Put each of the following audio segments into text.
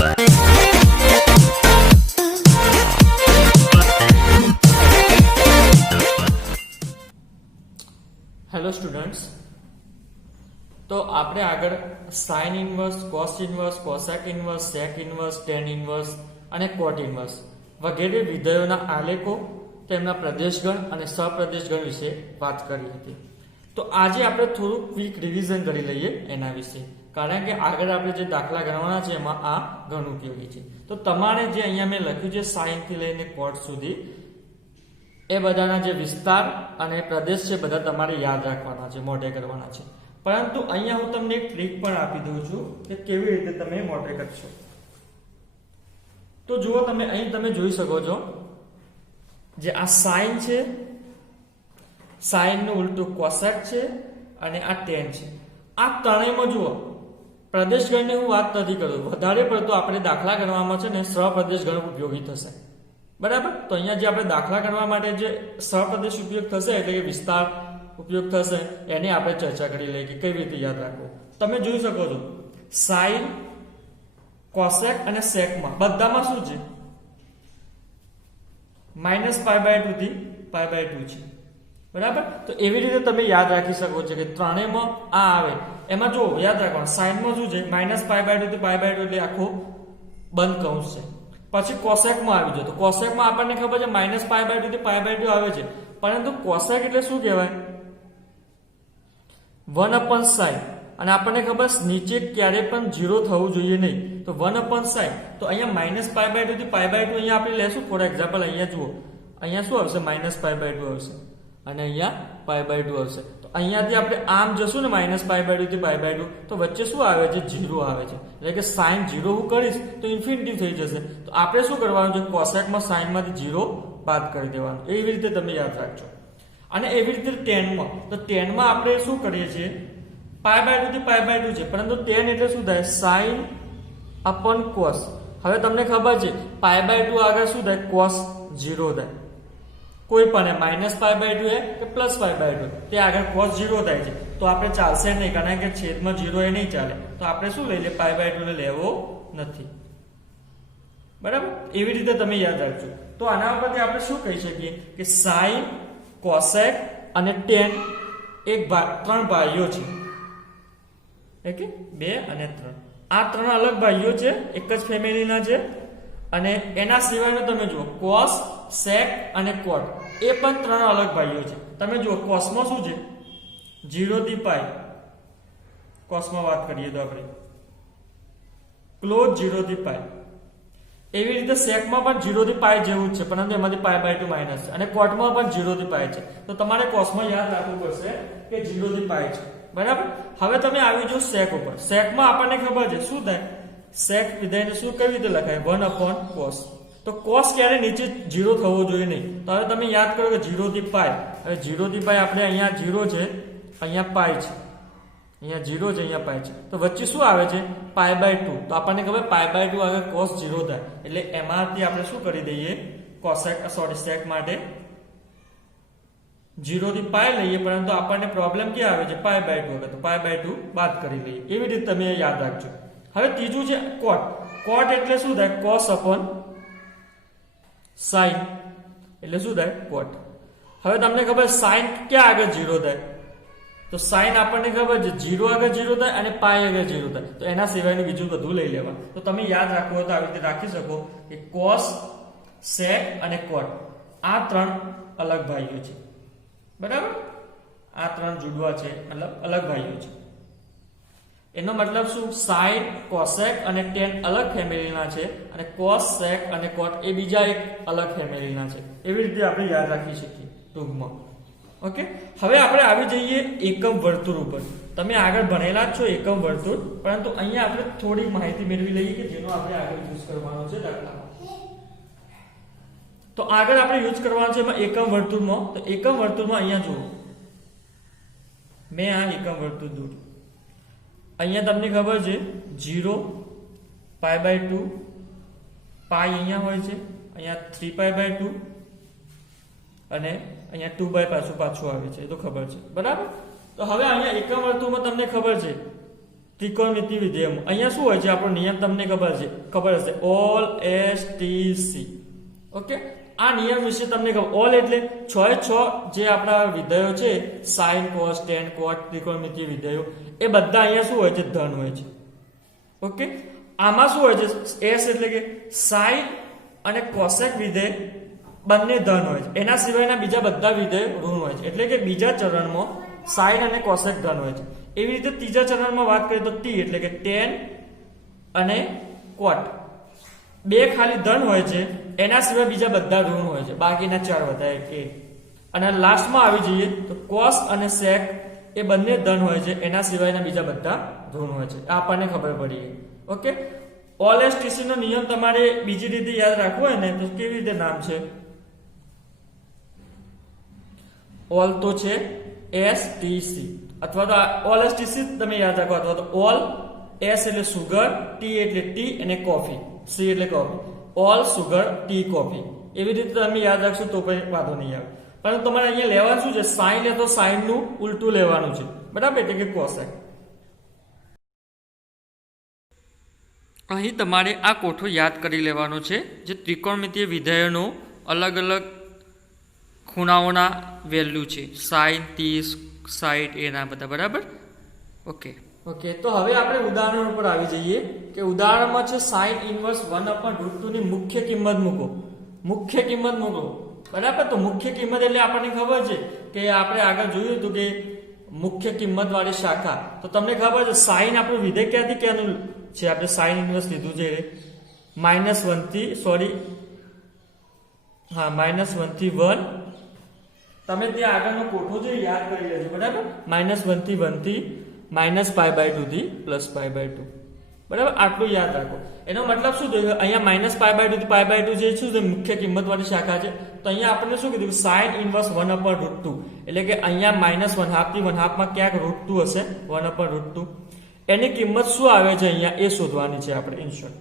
Hello students, તો આપણે આગળ sine inverse, cos inverse, cosec inverse, sec inverse, tan inverse અને કોટ ઇનવર્સ વગેરે વિધેયોના આલેખો, તેમના પ્રદેશગણ અને સપ્રદેશગણ વિશે વાત કરી હતી. તો આજે આપણે થોડું ક્વિક રિવિઝન કરી લઈએ એના વિશે, કારણ કે આગળ આપણે જે દાખલા ગણવાના છે એમાં આ ઘણું ઉપયોગી છે. તો તમારે જે અહીંયા મેં લખ્યું છે સાઇન થી લઈને કોટ સુધી, એ બધાના જે વિસ્તાર અને પ્રદેશ છે બધા તમારે યાદ રાખવાના છે, મોઢે કરવાના છે. પરંતુ અહીંયા હું તમને એક ટ્રીક પણ આપી દઉં છું કે કેવી રીતે તમે મોઢે કરશો. તો જુઓ, તમે અહીં તમે જોઈ શકો છો જે આ સાઇન છે, સાઇન નું ઉલટું કોસેક છે અને આ ટેન છે. આ ત્રણેયમાં જુઓ પ્રદેશગણની હું વાત નથી કરું, વધારે પડતો આપણે દાખલા ગણવામાં છે ને સપ્રદેશ ગણ ઉપયોગી થશે. બરાબર. તો અહીંયા જે આપણે દાખલા કરવા માટે જે સપ્રદેશ ઉપયોગ થશે એટલે કે વિસ્તાર ઉપયોગ થશે, એની આપણે ચર્ચા કરી લઈએ કે કઈ રીતે યાદ રાખવું. તમે જોઈ શકો છો સાઇન, કોસેક અને સેકમાં બધામાં શું છે, -π/2 થી π/2 છે. બરાબર. તો એવી રીતે તમે યાદ રાખી શકો છો કે ત્રણેયમાં આ આવે એમાં જો યાદ રાખવાનું, સાઇનમાં શું છે -π/2 થી π/2 એટલે આખો બંધ કૌંસ છે. પછી કોસેકમાં આવી જાય તો કોસેકમાં આપણને ખબર છે -π/2 થી π/2 આવે છે, પરંતુ કોસેક એટલે શું કહેવાય, 1/sin. અને આપણને ખબર નીચે ક્યારે પણ 0 થવું જોઈએ નહીં, તો 1/sin. તો અહીંયા -π/2 થી π/2 અહીંયા આપણે લેશું. ફોર એક્ઝામ્પલ અહીંયા જુઓ, અહીંયા શું આવશે, -π/2 આવશે અને અહીંયા π/2 આવશે. તો અહીંયાથી આપણે આમ જશું ને -π/2 થી π/2, તો વચ્ચે શું આવે છે, 0 આવે છે. એટલે કે સાઇન 0 હું કરીશ તો ઇન્ફિનિટી થઈ જશે. તો આપણે શું કરવાનું છે, કોસેકમાં સાઇનમાંથી 0 બાદ કરી દેવાનું. એવી રીતે તમે યાદ રાખજો. અને એવી રીતે ટેનમાં, તો ટેનમાં આપણે શું કરીએ છીએ, π/2 થી π/2 છે, પરંતુ ટેન એટલે શું થાય, સાઇન અપોન કોસ. હવે તમને ખબર છે π/2 આગળ શું થાય, કોસ 0 થાય. કોઈ પણ -π/2 કે +π/2 તે આગળ cos 0 થાય છે, તો આપણે ચાલશે નહીં, કારણ કે છેદમાં 0 એ નહીં ચાલે. તો આપણે શું લઈ લે, π/2 ને લેવો નથી. બરાબર. એવી રીતે તમે યાદ રાખજો. તો આના ઉપરથી આપણે શું કહી શકીએ કે સાઇન, કોસેક અને ટેન ત્રણ ભાઈઓ છે. ઓકે, 2 અને 3 આ ત્રણ અલગ ભાઈઓ છે, એક જ ફેમિલીના છે. અને એના સિવાયનું તમે જુઓ કોસ, સેક અને કોટ, એ પણ ત્રણ અલગ ભાઈઓ છે. તમે જુઓ કોસમાં શું છે, 0 થી π. કોસમાં વાત કરીએ તો આપણે ક્લોઝ 0 થી π. એવી રીતે સેકમાં પણ 0 થી π જેવું જ છે, પરંતુ એમાંથી π/2 માઇનસ છે. અને કોટમાં પણ 0 થી π છે. તો તમારે કોસમાં યાદ રાખવું પડશે કે 0 થી π છે. બરાબર. હવે તમે આવી જાઓ સેક ઉપર. સેકમાં આપણને ખબર છે શું થાય, સેક વિધેયને શું કેવી રીતે લખાય, 1/cos. તો cos ક્યારે નીચે 0 થવો જોઈએ નહીં. તો હવે તમે યાદ કરો કે 0 થી π. હવે 0 થી π આપણે અહીંયા 0 છે, અહીંયા π છે, અહીંયા 0 છે, અહીંયા π છે. તો વચ્ચે શું આવે છે, π/2. તો આપણને ખબર π/2 આગળ cos 0 થાય, એટલે એમાંથી આપણે શું કરી દઈએ, સેક માટે 0 થી π લઈએ, પરંતુ આપણને પ્રોબ્લેમ ક્યાં આવે છે, π/2 તો π/2 બાદ કરી લઈએ. એવી રીતે તમે યાદ રાખજો. હવે ત્રીજું છે કોટ. કોટ એટલે શું થાય, cos અપોન સાઇન એટલે શું થાય, કોટ. હવે તમને ખબર સાઇન ક્યાં આગળ 0 થાય, તો સાઇન આપણને ખબર છે 0 આગળ 0 થાય અને π આગળ 0 થાય. તો એના સિવાયનું બીજું બધું લઈ લેવા. તો તમે યાદ રાખવું હોય તો આવી રીતે રાખી શકો કે કોસ, સેક અને કોટ આ ત્રણ અલગ ભાઈઓ છે. બરાબર. આ ત્રણ જુડવા છે, મતલબ અલગ ભાઈઓ છે. એનો મતલબ શું, સાઇન, કોસેક અને ટેન અલગ ફેમિલીના છે, અને કોસ, સેક અને કોટ એ બીજા એક અલગ ફેમિલીના છે. એવી રીતે આપણે યાદ રાખી શકીએ ટૂંકમાં. ઓકે. હવે આપણે આવી જઈએ એકમ વર્તુળ ઉપર. તમે આગળ ભણેલા જ છો એકમ વર્તુળ, પરંતુ અહીંયા આપણે થોડી માહિતી મેળવી લઈએ કે જેનો આપણે આગળ યુઝ કરવાનો છે દાખલામાં. તો આગળ આપણે યુઝ કરવાનો છે એમાં એકમ વર્તુળમાં. તો એકમ વર્તુળમાં અહીંયા જુઓ, મેં આ એકમ વર્તુળ દોર્યું. અહીંયા તમને ખબર છે 0, π/2, π અહીંયા હોય છે, અહીંયા 3π/2 અને અહીંયા 2π પાછું આવે છે, એ તો ખબર છે. બરાબર. તો હવે અહીંયા એકમ વર્તુળમાં તમને ખબર છે ત્રિકોણમિતિય વિધેયમાં અહીંયા શું હોય છે, આપણો નિયમ તમને ખબર હશે, all S T C. Okay, આ નિયમ વિશે તમને ખબર, ઓલ એટલે 6 જે આપણા વિધેયો છે, સાઇન કોસ ટેન કોટ ત્રિકોણમિતિય વિધેયો, એ બધા અહીંયા શું હોય છે, ધન હોય છે. ઓકે, આમાં શું હોય છે, એસ એટલે કે સાઇન અને કોસેક વિધેય બંને ધન હોય છે, એના સિવાયના બીજા બધા વિધેય ઋણ હોય છે. એટલે કે બીજા ચરણમાં સાઇન અને કોસેક ધન હોય છે. એવી રીતે ત્રીજા ચરણમાં વાત કરીએ તો ટી એટલે કે ટેન અને કોટ બે ખાલી ધન હોય છે, એના સિવાય બીજા બધા ઋણ હોય છે, બાકીના 4 વધારે કે. અને લાસ્ટમાં આવી જઈએ તો કોસ અને સેક એ બંને ધન હોય છે, એના સિવાયના બીજા બધા ઋણ હોય છે. આ આપણને ખબર પડી. Okay, all S T C નો નિયમ તમારે બીજી રીતે યાદ રાખવો હોય ને તો કેવી રીતે નામ છે, ઓલ તો છે એસ ટી સી, અથવા તો ઓલ એસ ટી સી તમે યાદ રાખો, અથવા તો ઓલ એસ એટલે સુગર, ટી એટલે ટી અને કોફી, સી એટલે coffee, all sugar T coffee. એવી રીતે તમે યાદ રાખશો તો કોઈ વાંધો નહીં આવે. પરંતુ તમારે અહીંયા લેવાનું શું છે, સાઇન લે તો સાઇન નું ઉલટું લેવાનું છે, બરાબર, એટલે કે કોસેક. અહીં તમારે આ કોઠો યાદ કરી લેવાનો છે, જે ત્રિકોણમિતિય વિધેયોનો અલગ અલગ ખૂણાઓના વેલ્યુ છે, સાઇન 30 60 એના બધા, બરાબર. ઓકે, તો હવે આપણે ઉદાહરણ ઉપર આવી જઈએ કે ઉદાહરણમાં છે સાઇન ઇનવર્સ 1/√2 ની મુખ્ય કિંમત મૂકો. બરાબર. તો મુખ્ય કિંમત એટલે આપણને ખબર છે કે આપણે આગળ જોયું હતું કે મુખ્ય કિંમત વાળી શાખા, તો તમને ખબર છે સાઇન આપણું વિધેય ક્યાંથી ક્યાંનું છે, આપણે સાઇન ઇનવર્સ લીધું છે -1 થી -1 થી 1. તમે ત્યાં આગળનો કોઠો જે યાદ કરી લેજો, બરાબર. -1 થી 1 થી -π/2 થી +π/2, બરાબર. આટલું યાદ રાખો. એનો મતલબ શું થયો, અહીંયા -π/2 થી π/2 જે શું છે, મુખ્ય કિંમત વાળી શાખા છે. તો અહીંયા આપણને શું કીધું, સાઇન ઇનવર્સ 1/√2, એટલે કે અહીંયા -1/2 થી 1/2 માં ક્યાંક √2 હશે, 1/√2. એની કિંમત શું આવે છે અહીંયા એ શોધવાની છે આપણે, ઇન શોર્ટ.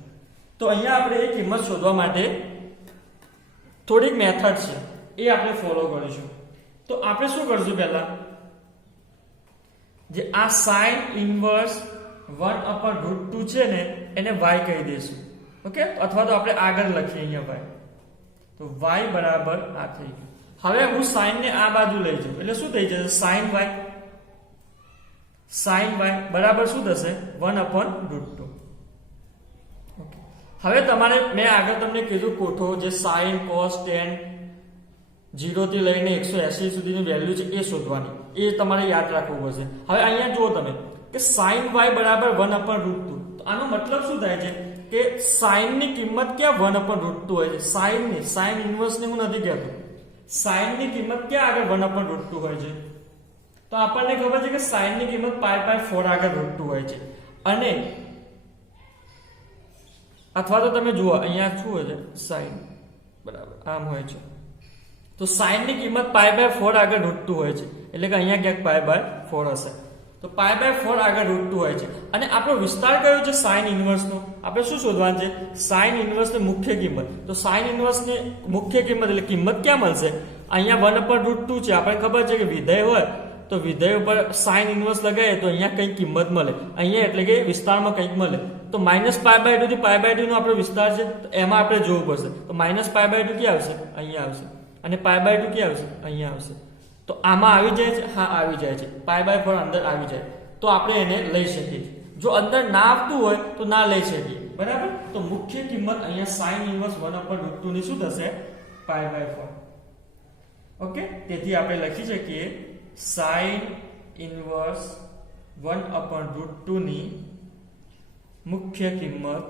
તો અહીંયા આપણે એ કિંમત શોધવા માટે થોડીક મેથડ છે, એ આપણે ફોલો કરીશું. તો આપણે શું કરશું, પહેલા જે આ સાઇન ઇનવર્સ 1/√2 છે ને એને y કહી દઈશું. ઓકે, અથવા તો આપણે આગળ લખીએ અહીંયા y. તો y બરાબર આ થઈ ગયું. હવે હું સાઇન ને આ બાજુ લઈ જાઉં એટલે શું થઈ જશે, સાઇન y બરાબર શું થશે, 1/√2. ઓકે, હવે તમારે મેં આગળ તમને કીધું કોઠો જે સાઇન કોસ ટેન 0 થી લઈને 180 સુધીની વેલ્યુ છે એ શોધવાની, એ તમારે યાદ રાખવું પડશે. હવે અહીંયા જુઓ તમે કે sin y બરાબર 1/√2. તો આનો મતલબ શું થાય છે કે sin ની કિંમત ક્યાં 1/√2 હોય છે, sin ઇનવર્સ ને હું નથી કહેતો, sin ની કિંમત ક્યાં આગળ 1/√2 હોય છે. તો આપણને ખબર છે કે sin ની કિંમત π/4 આગળ √2 હોય છે. અને અથવા તો તમે જુઓ અહીંયા શું હોય છે, sin બરાબર આમ હોય છે. તો sin ની કિંમત π/4 આગળ √2 હોય છે, એટલે કે અહીંયા ક્યાંક π/4 હશે. તો π/4 આગળ √2 હોય છે. અને આપણો વિસ્તાર કયો છે sin ઇનવર્સ નો, આપણે શું શોધવાનું છે, sin ઇનવર્સ ની મુખ્ય કિંમત. તો sin ઇનવર્સ ની મુખ્ય કિંમત એટલે કિંમત ક્યાં મળશે, અહીંયા 1/√2 છે. આપણે ખબર છે કે વિધેય હોય તો વિધેય ઉપર sin ઇનવર્સ લગાવીએ તો અહીંયા કંઈક કિંમત મળે, અહીંયા એટલે કે વિસ્તારમાં કંઈક મળે. તો -π/2 થી π/2 નો આપણો વિસ્તાર છે, એમાં આપણે જોવું પડશે. તો -π/2 ક્યાં આવશે, અહીંયા આવશે. અને π/2 ક્યાં આવશે, અહીંયા આવશે. તો આમાં આવી જાય છે, હા આવી જાય છે, π/4 અંદર આવી જાય તો આપણે એને લઈ શકીએ. જો અંદર ના આવતું હોય તો ના લઈ શકીએ, બરાબર. તો મુખ્ય કિંમત અહીંયા sin ઇનવર્સ 1/√2 ની શું થશે, π/4. ઓકે, તેથી આપણે લખી શકીએ sin ઇનવર્સ 1/√2 ની મુખ્ય કિંમત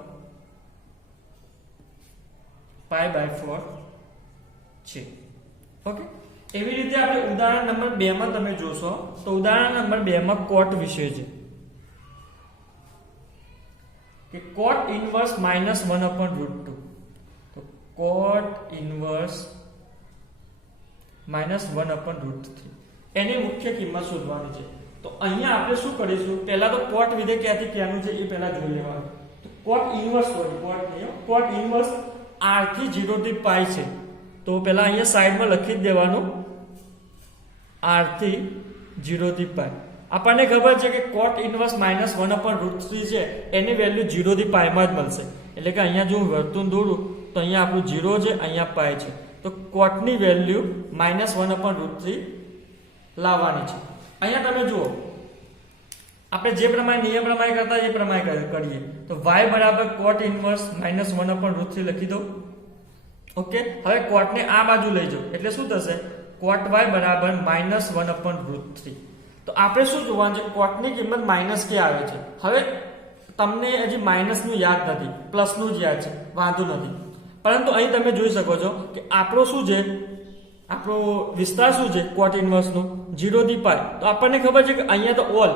π/4 છે. ઓકે, એવી રીતે આપણે ઉદાહરણ નંબર 2 માં તમે જોશો તો ઉદાહરણ નંબર 2 માં કોટ વિશે છે કે કોટ ઇનવર્સ -1/√2. તો કોટ ઇનવર્સ -1/√3 એની મુખ્ય કિંમત શોધવાની છે. તો અહીંયા આપણે શું કરીશું, પહેલા તો કોટ વિધેય ક્યાંથી ક્યાંનું છે એ પહેલા જોઈ લેવાનું. તો કોટ ઇનવર્સ કોટ ઇનવર્સ r થી 0 થી π છે. તો પહેલા અહીંયા સાઈડમાં લખી જ દેવાનું r થી 0 થી π. આપણને ખબર છે કે cot ઇનવર્સ -1/√3 છે એની વેલ્યુ 0 થી પાઈ માં જ મળશે. એટલે કે અહીંયા જો હું વર્તુળ દોરું તો અહીંયા આપણું 0 છે, અહીંયા પાઈ છે. તો cot ની વેલ્યુ -1/√3 લાવવાની છે. અહીંયા તમે જુઓ આપણે જે પ્રમાણે નિયમ પ્રમાણે કરતા એ પ્રમાણે કરીએ તો y બરાબર cot ઇનવર્સ -1/√3 લખી દો. ઓકે, હવે cot ને આ બાજુ લઈ જાઓ એટલે શું થશે? cot y બરાબર -1/√3. તો આપણે શું જોવાનું છે? cot ની કિંમત માઈનસ કે આવે છે. હવે તમને હજી માઈનસ નું યાદ નથી, પ્લસ નું જ યાદ છે, વાંધો નથી. પરંતુ અહીં તમે જોઈ શકો છો કે આપણો શું છે, આપણો વિસ્તાર શું છે cot ઇનવર્સ નો 0 થી પાઈ. તો આપણને ખબર છે કે અહીંયા તો ઓલ.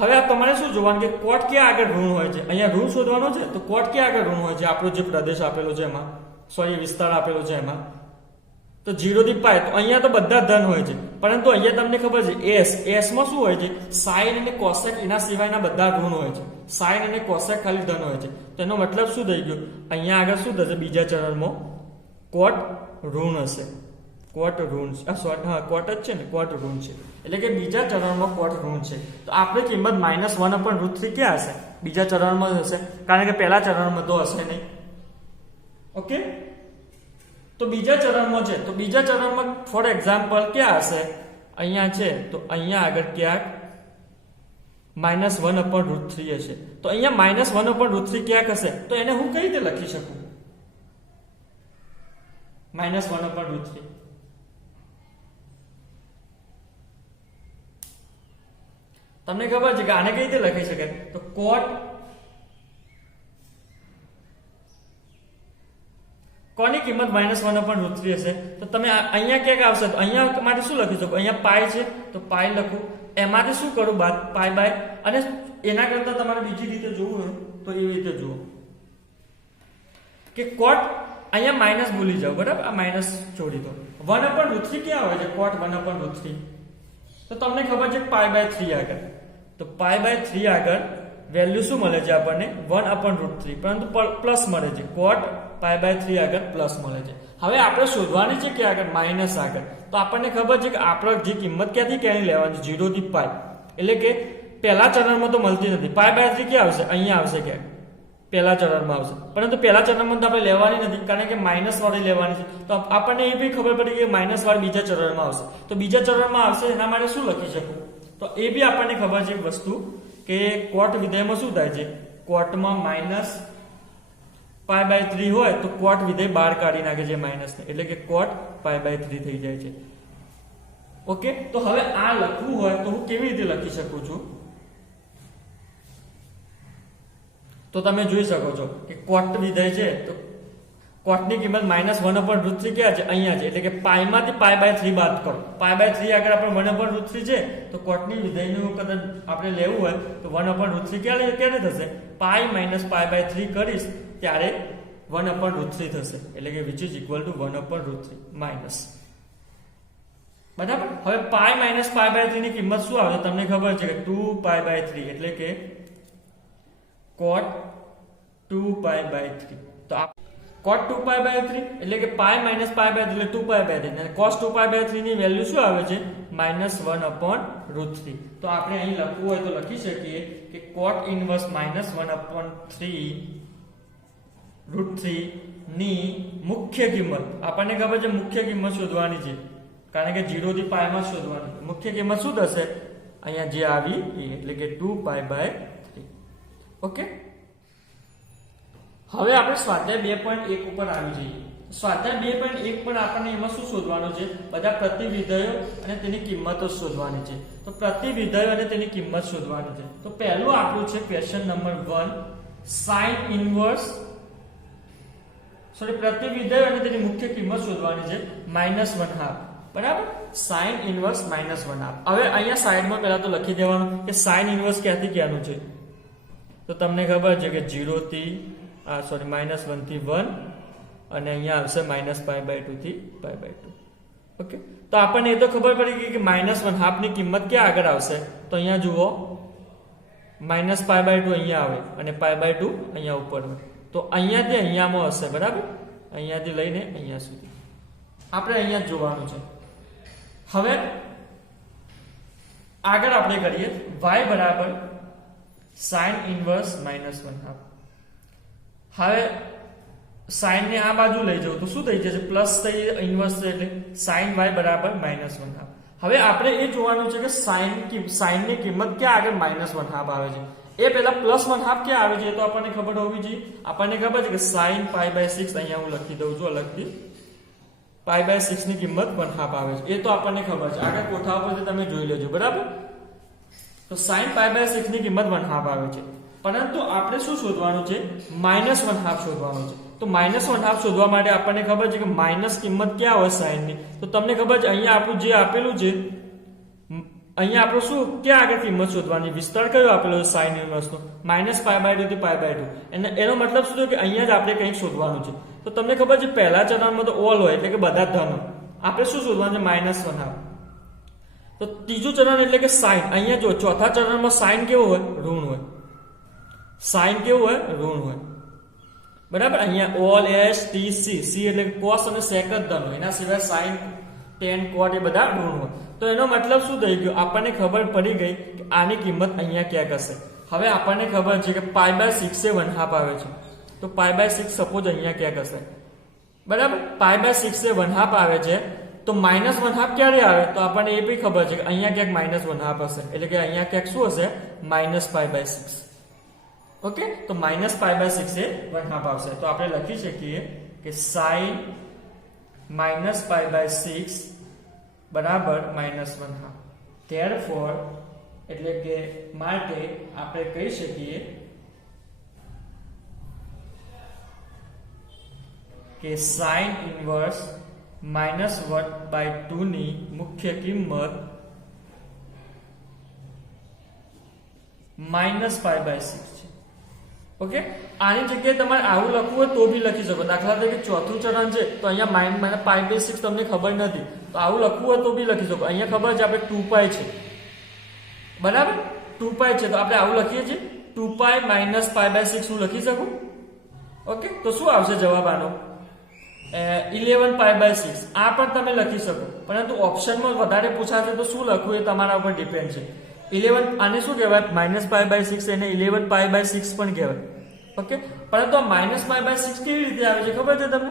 હવે આ તમારે શું જોવાનું કે cot ક્યાં આગળ ઋણ હોય છે? અહીંયા ઋણ શોધવાનો છે. તો cot ક્યાં આગળ ઋણ હોય છે? આપણો જે પ્રદેશ આપેલો છે એમાં, સોરી વિસ્તાર આપેલો છે એમાં, તો 0 થી પાઈ. તો અહીંયા તો બધા ધન હોય છે, પરંતુ અહીંયા તમને ખબર છે s માં શું હોય છે? sin અને cosec એના સિવાયના બધા ઋણ હોય છે. sin અને cosec ખાલી ધન હોય છે. તો એનો મતલબ શું થઈ ગયો? અહીંયા આગળ શું થશે? બીજા ચરણમાં cot ઋણ હશે. cot ઋણ છે, હા cot જ છે ને, cot ઋણ છે. એટલે કે બીજા ચરણમાં cot ઋણ છે. તો આપણી કિંમત -1/√3 ક્યાં હશે? બીજા ચરણમાં હશે, કારણ કે પહેલા ચરણમાં તો હશે નહીં. ઓકે, તો બીજા ચરણમાં છે. તો બીજા ચરણમાં ફોર એક્ઝામ્પલ ક્યાં હશે? અહીંયા છે તો અહીંયા આગળ ક્યાંક -1/√3 હશે. તો અહીંયા -1/√3 ક્યાંક હશે. તો એને હું કઈ રીતે લખી શકું? -1/√3 તમને ખબર છે કે આને કઈ રીતે લખી શકાય? તો cot કોની કિંમત -1/√3 હશે? તો તમે અહીંયા ક્યાંક આવશે તો અહીંયા માટે શું લખી શકો? અહીંયા પાઈ છે તો પાઈ લખું, એમાંથી શું કરું? બાદ પાઈ બાય. અને એના કરતા તમારે બીજી રીતે જોવું હોય તો એવી રીતે જુઓ કે cot અહીંયા માઇનસ ભૂલી જાઓ, બરાબર? આ માઇનસ છોડી દો. 1/√3 ક્યાં આવે છે? cot 1/√3. તો તમને ખબર છે π/3 આગળ. તો π/3 આગળ વેલ્યુ શું મળે છે આપણને? 1/√3, પરંતુ પ્લસ મળે છે. cot π/3 આગળ પ્લસ મળે છે. હવે આપણે શોધવાની છે કે આગળ માઇનસ આગળ. તો આપણને ખબર છે કે આપણે જે કિંમત ક્યાંથી ક્યાંની લેવાની? 0 થી પાઈ. એટલે કે પહેલા ચરણમાં તો મળતી નથી. π/3 ક્યાં આવશે? અહીંયા આવશે ક્યાંક, પહેલા ચરણમાં આવશે. પરંતુ પહેલા ચરણમાં તો આપણે લેવાની નથી, કારણ કે માઇનસ વાળી લેવાની છે. તો આપણને એ બી ખબર પડી કે માઇનસ વાળી બીજા ચરણમાં આવશે. તો બીજા ચરણમાં આવશે એના માટે શું લખી શકું? તો એ બી આપણને ખબર છે વસ્તુ કે cot વિધેયમાં શું થાય છે? cotમાં -π/3 હોય તો cot વિધેય બહાર કાઢી નાખે છે માઇનસ ને, એટલે કે cot π/3 થઈ જાય છે. ઓકે, તો હવે આ લખવું હોય તો હું કેવી રીતે લખી શકું છું? તો તમે જોઈ શકો છો કે cot વિધેય છે તો cot ની કિંમત -1/√3 ક્યાં છે? અહીંયા છે. એટલે કે પાઈ માંથી π/3 બાદ કરો. π/3 આગળ આપણે 1/√3 છે તો cot ની વિધેયનું કદાચ આપણે લેવું હોય તો 1/√3 ક્યારે થશે? પાઈ -π/3 કરીશ ત્યારે 1/√3 થશે. એટલે કે which is equal to 1/√3 minus. બરાબર? હવે પાઈ -π/3 ની કિંમત શું આવે? તમને ખબર છે કે 2π/3, એટલે કે cot 2π/3. તો cot 2π/3 એટલે કે પાઈ -π/3 એટલે 2π/3 અને cos 2π/3 ની વેલ્યુ શું આવે છે? -1/√3. તો આપણે અહીં લખવું હોય તો લખી શકીએ કે cot ઇનવર્સ -1/√3 ની મુખ્ય કિંમત, આપણને ખબર છે મુખ્ય કિંમત શોધવાની છે, કારણ કે 0 થી પાઈ માં શોધવાની. મુખ્ય કિંમત શું થશે? અહીંયા જે આવી એટલે કે 2π/3. ઓકે, હવે આપણે સ્વાધ્યાય 2.1 ઉપર આવી જઈએ. સ્વાધ્યાય 2.1 પર આપણને એમાં શું શોધવાનું છે? બધા પ્રતિવિધેયો અને તેની કિંમતો શોધવાની છે. તો પ્રતિવિધેયો અને તેની કિંમત શોધવાની છે. તો પહેલું આપણું છે ક્વેશ્ચન નંબર 1, sin ઇનવર્સ પ્રતિવિધેય અને તેની મુખ્ય કિંમત શોધવાની છે -1/2. બરાબર? sin inverse -1/2. હવે અહીંયા સાઈડમાં પહેલા તો લખી દેવાનું કે sin ઇનવર્સ ક્યાંથી ક્યાંનું છે? તો તમને ખબર છે કે 0 થી -1 થી 1 અને અહીંયા આવશે -π/2 થી π/2. ઓકે, તો આપણને એ તો ખબર પડી ગઈ કે -1/2 ની કિંમત ક્યાં આગળ આવશે? તો અહીંયા જુઓ -π/2 અહીંયા આવે અને π/2 અહીંયા ઉપર હોય. તો અહીંયાથી અહીંયામાં હશે. બરાબર? અહીંયાથી લઈને અહીંયા સુધી આપણે અહીંયા જોવાનું છે. હવે આગળ આપણે કરીએ y બરાબર sin ઇન્વર્સ -1/2. હવે sin ને આ બાજુ લઈ જાવ તો શું થઈ જશે? પ્લસ થઈ ઇન્વર્સ એટલે sin y બરાબર -1/2. હવે આપણે એ જોવાનું છે કે sin ની કિંમત ક્યાં આગળ -1/2 આવે છે, એ પહેલા +1/2 ક્યાં આવે છે એ તો આપણને ખબર હોવી જોઈએ. આપણને ખબર છે કે sin π/6 અહીંયા હું લખી દઉં છું અલગથી, π/6 ની કિંમત 1/2 આવે છે, એ તો આપણને ખબર છે. આગળ કોઠા પરથી તમે જોઈ લેજો, બરાબર. તો sin π/6 ની કિંમત 1/2 આવે છે, પરંતુ આપણે શું શોધવાનું છે? -1/2 શોધવાનું છે. તો -1/2 શોધવા માટે આપણને ખબર છે કે માઇનસ કિંમત ક્યાં હોય sin ની? તો તમને ખબર છે અહીંયા આપણું જે આપેલું છે, અહીંયા આપણું શું ક્યાં આગળ કિંમત શોધવાની? વિસ્તાર કયો આપેલો છે sin ઇન્વર્સનો? -π/2 થી π/2. એનો મતલબ શું થયો કે અહીંયા જ આપણે કંઈક શોધવાનું છે. તો તમને ખબર છે પહેલા ચરણમાં તો ઓલ હોય એટલે કે બધા ધન. આપણે શું શોધવાનું છે? -1/2. તો ત્રીજું ચરણ એટલે કે sin. અહીંયા જો ચોથા ચરણમાં sin કેવું હોય? ઋણ હોય. sin કેવું હોય? ઋણ હોય, બરાબર. અહીંયા all s t c, c એટલે cos અને sec જ ધન હોય, એના સિવાય sin tan cot એ બધા ઋણ હોય. તો એનો મતલબ શું થઈ ગયો? આપણને ખબર પડી ગઈ કે આની કિંમત અહીંયા ક્યાંક હશે. હવે આપણને ખબર છે કે π/6 એ 1/2 આવે છે, તો π/6 સપોઝ અહીંયા ક્યાંક હશે, બરાબર. π/6 એ 1/2 આવે છે, તો -1/2 ક્યારે આવે? તો આપણને એ બી ખબર છે કે અહીંયા ક્યાંક -1/2 હશે, એટલે કે અહીંયા ક્યાંક શું હશે? -π/6. ઓકે, તો -π/6 એ 1/2 આવશે. તો આપણે લખી શકીએ કે sin -π/6 બરાબર -1/2. therefore એટલે કે માટે આપણે કહી શકીએ કે sin ઇન્વર્સ -1/2 ની મુખ્ય કિંમત -π/6 છે. ઓકે, આની જગ્યાએ તમારે આવું લખવું હોય તો બી લખી શકો. દાખલા તરીકે ચોથું ચરણ છે તો અહીંયા -π/6 તમને ખબર નથી, તો આવું લખવું હોય તો બી લખી શકો. અહીંયા ખબર છે આપણે 2π છે, બરાબર. 2π છે તો આપણે આવું લખીએ છીએ 2π - π/6 હું લખી શકું. ઓકે, તો શું આવશે જવાબ આનો? 11π/6. આ પણ તમે લખી શકો, પરંતુ ઓપ્શનમાં વધારે પૂછાશે તો શું લખવું એ તમારા ઉપર ડિપેન્ડ છે. 11 આને શું કહેવાય? -π/6 એને 11π/6 પણ કહેવાય. ઓકે, પરંતુ આ -π/6 કેવી રીતે આવે છે ખબર છે તમને?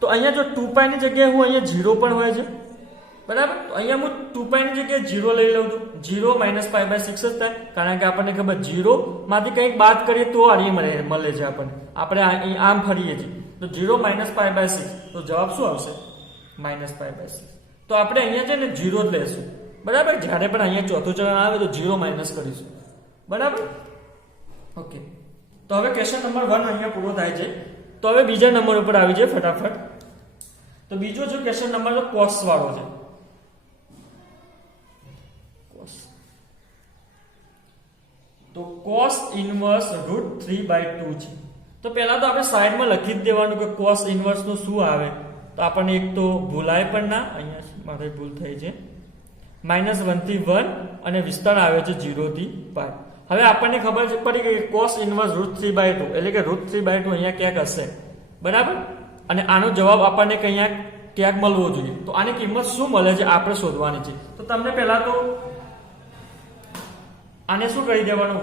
તો અહીંયા જો 2π ની જગ્યાએ હું અહીંયા 0 પણ હોય છે, બરાબર. તો અહીંયા હું 2π ની જગ્યાએ 0 લઈ લઉં છું. 0 -π/6 જ થાય, કારણ કે આપણને ખબર 0 માંથી કંઈક બાદ કરીએ તો આની મળે છે આપણને. આપણે આમ ફરીએ છીએ તો 0 -π/6, તો જવાબ શું આવશે? -π/6. તો આપણે અહીંયા છે ને 0 જ લેશું, બરાબર. જ્યારે પણ અહીંયા ચોથું ચરણ આવે તો 0 માઇનસ કરીશું, બરાબર. ઓકે, તો હવે ક્વેશ્ચન નંબર 1 અહીંયા પૂરો થાય છે. તો હવે બીજા નંબર ઉપર આવી જાય ફટાફટ. તો બીજો જો ક્વેશ્ચન નંબર તો cos વાળો છે. તો cos ઇન્વર્સ √3/2 છે. તો પહેલા તો આપણે સાઈડમાં લખી જ દેવાનું કે cos ઇન્વર્સ નું શું આવે. તો આપણને એક તો ભૂલાય પણ ના, અહીંયા મારે ભૂલ થઈ છે. -1 થી 1 અને વિસ્તાર આવે છે 0 થી π. હવે આપણને ખબર પડી ગઈ કે cos ઇન્વર્સ √3/2 એટલે કે √3/2 અહીંયા ક્યાંક હશે, બરાબર. અને આનો જવાબ આપણને ક્યાંક મળવો જોઈએ. તો આની કિંમત શું મળે છે આપણે શોધવાની છે. તો તમને પહેલા તો આને શું કરી દેવાનું?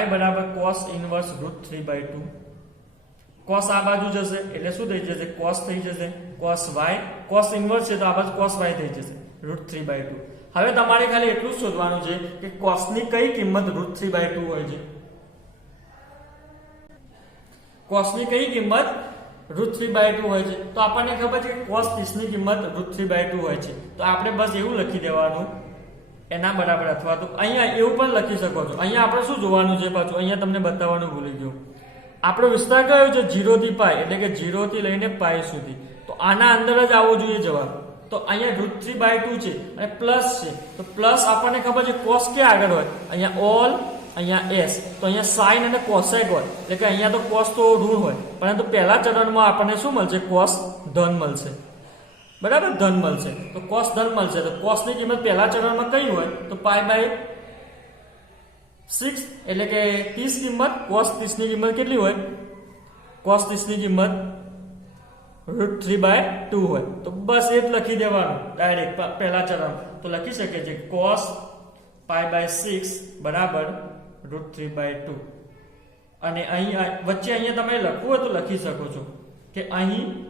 y બરાબર cos ઇન્વર્સ √3/2. cos આ બાજુ જશે એટલે શું થઈ જશે? cos થઈ જશે. cos y, cos ઇન્વર્સ છે તો આ બાજુ cos y થઈ જશે √3/2. હવે તમારે ખાલી એટલું જ શોધવાનું છે કે cos ની કઈ કિંમત √3/2 હોય છે. cos ની કઈ કિંમત √3/2 હોય છે. તો આપણને ખબર છે કે cos 30 ની કિંમત √3/2 હોય છે. તો આપણે બસ એવું લખી દેવાનું એના બરાબર, અથવા તો અહીંયા એવું પણ લખી શકો છો. અહીંયા આપણે શું જોવાનું છે પાછું? અહીંયા તમને બતાવવાનું ભૂલી ગયું. આપણો વિસ્તાર કયો છે? 0 થી π, એટલે કે 0 થી લઈને π સુધી. તો આના અંદર જ આવવો જોઈએ જવાબ. તો અહીંયા √3/2 છે અને પ્લસ છે, તો પ્લસ આપણને ખબર છે cos ક્યાં આગળ હોય? અહીંયા ઓલ, અહીંયા s. તો અહીંયા sin અને cosec હોય, એટલે કે અહીંયા તો cos તો ઋણ હોય, પરંતુ પહેલા ચરણમાં આપણને શું મળશે? cos ધન મળશે, બરાબર. ધન મળશે, તો cos ધન મળશે. તો cos ની કિંમત પહેલા ચરણમાં કઈ હોય? તો π/6, એટલે કે 30 કિંમત. cos 30 ની કિંમત કેટલી હોય? cos 30 ની કિંમત √3/2 હોય. તો બસ એ જ લખી દેવાનું ડાયરેક્ટ પહેલા ચરણ. તો લખી શકીએ છીએ cos π/6 π/6 બરાબર √3/2 અને અહીં વચ્ચે અહીંયા તમે લખવું હોય તો લખી શકો છો કે અહીં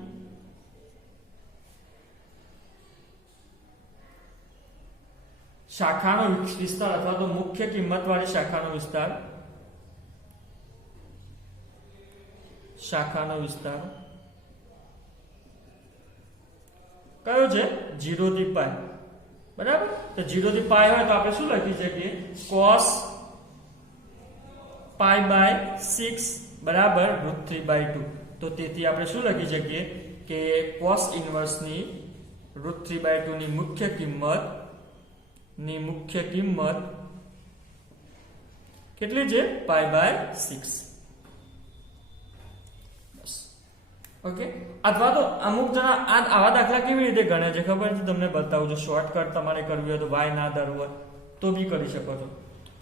શાખાનો વિસ્તાર અથવા તો મુખ્ય કિંમત વાળી શાખાનો વિસ્તાર કયો છે 0 થી π બરાબર તો 0 થી π હોય તો આપણે શું લખી શકીએ cos π/6 બરાબર √3/2 તો તેથી આપણે શું લખી શકીએ કે cos ઇન્વર્સ ની √3/2 ની મુખ્ય કિંમત કેટલી છે π/6 ઓકે અથવા તો અમુક જણા આવા દાખલા કેવી રીતે ગણે છે ખબર છે તમને બતાવું છું શોર્ટકટ તમારે કરવી હોય તો y ના ધરવું હોય તો બી કરી શકો છો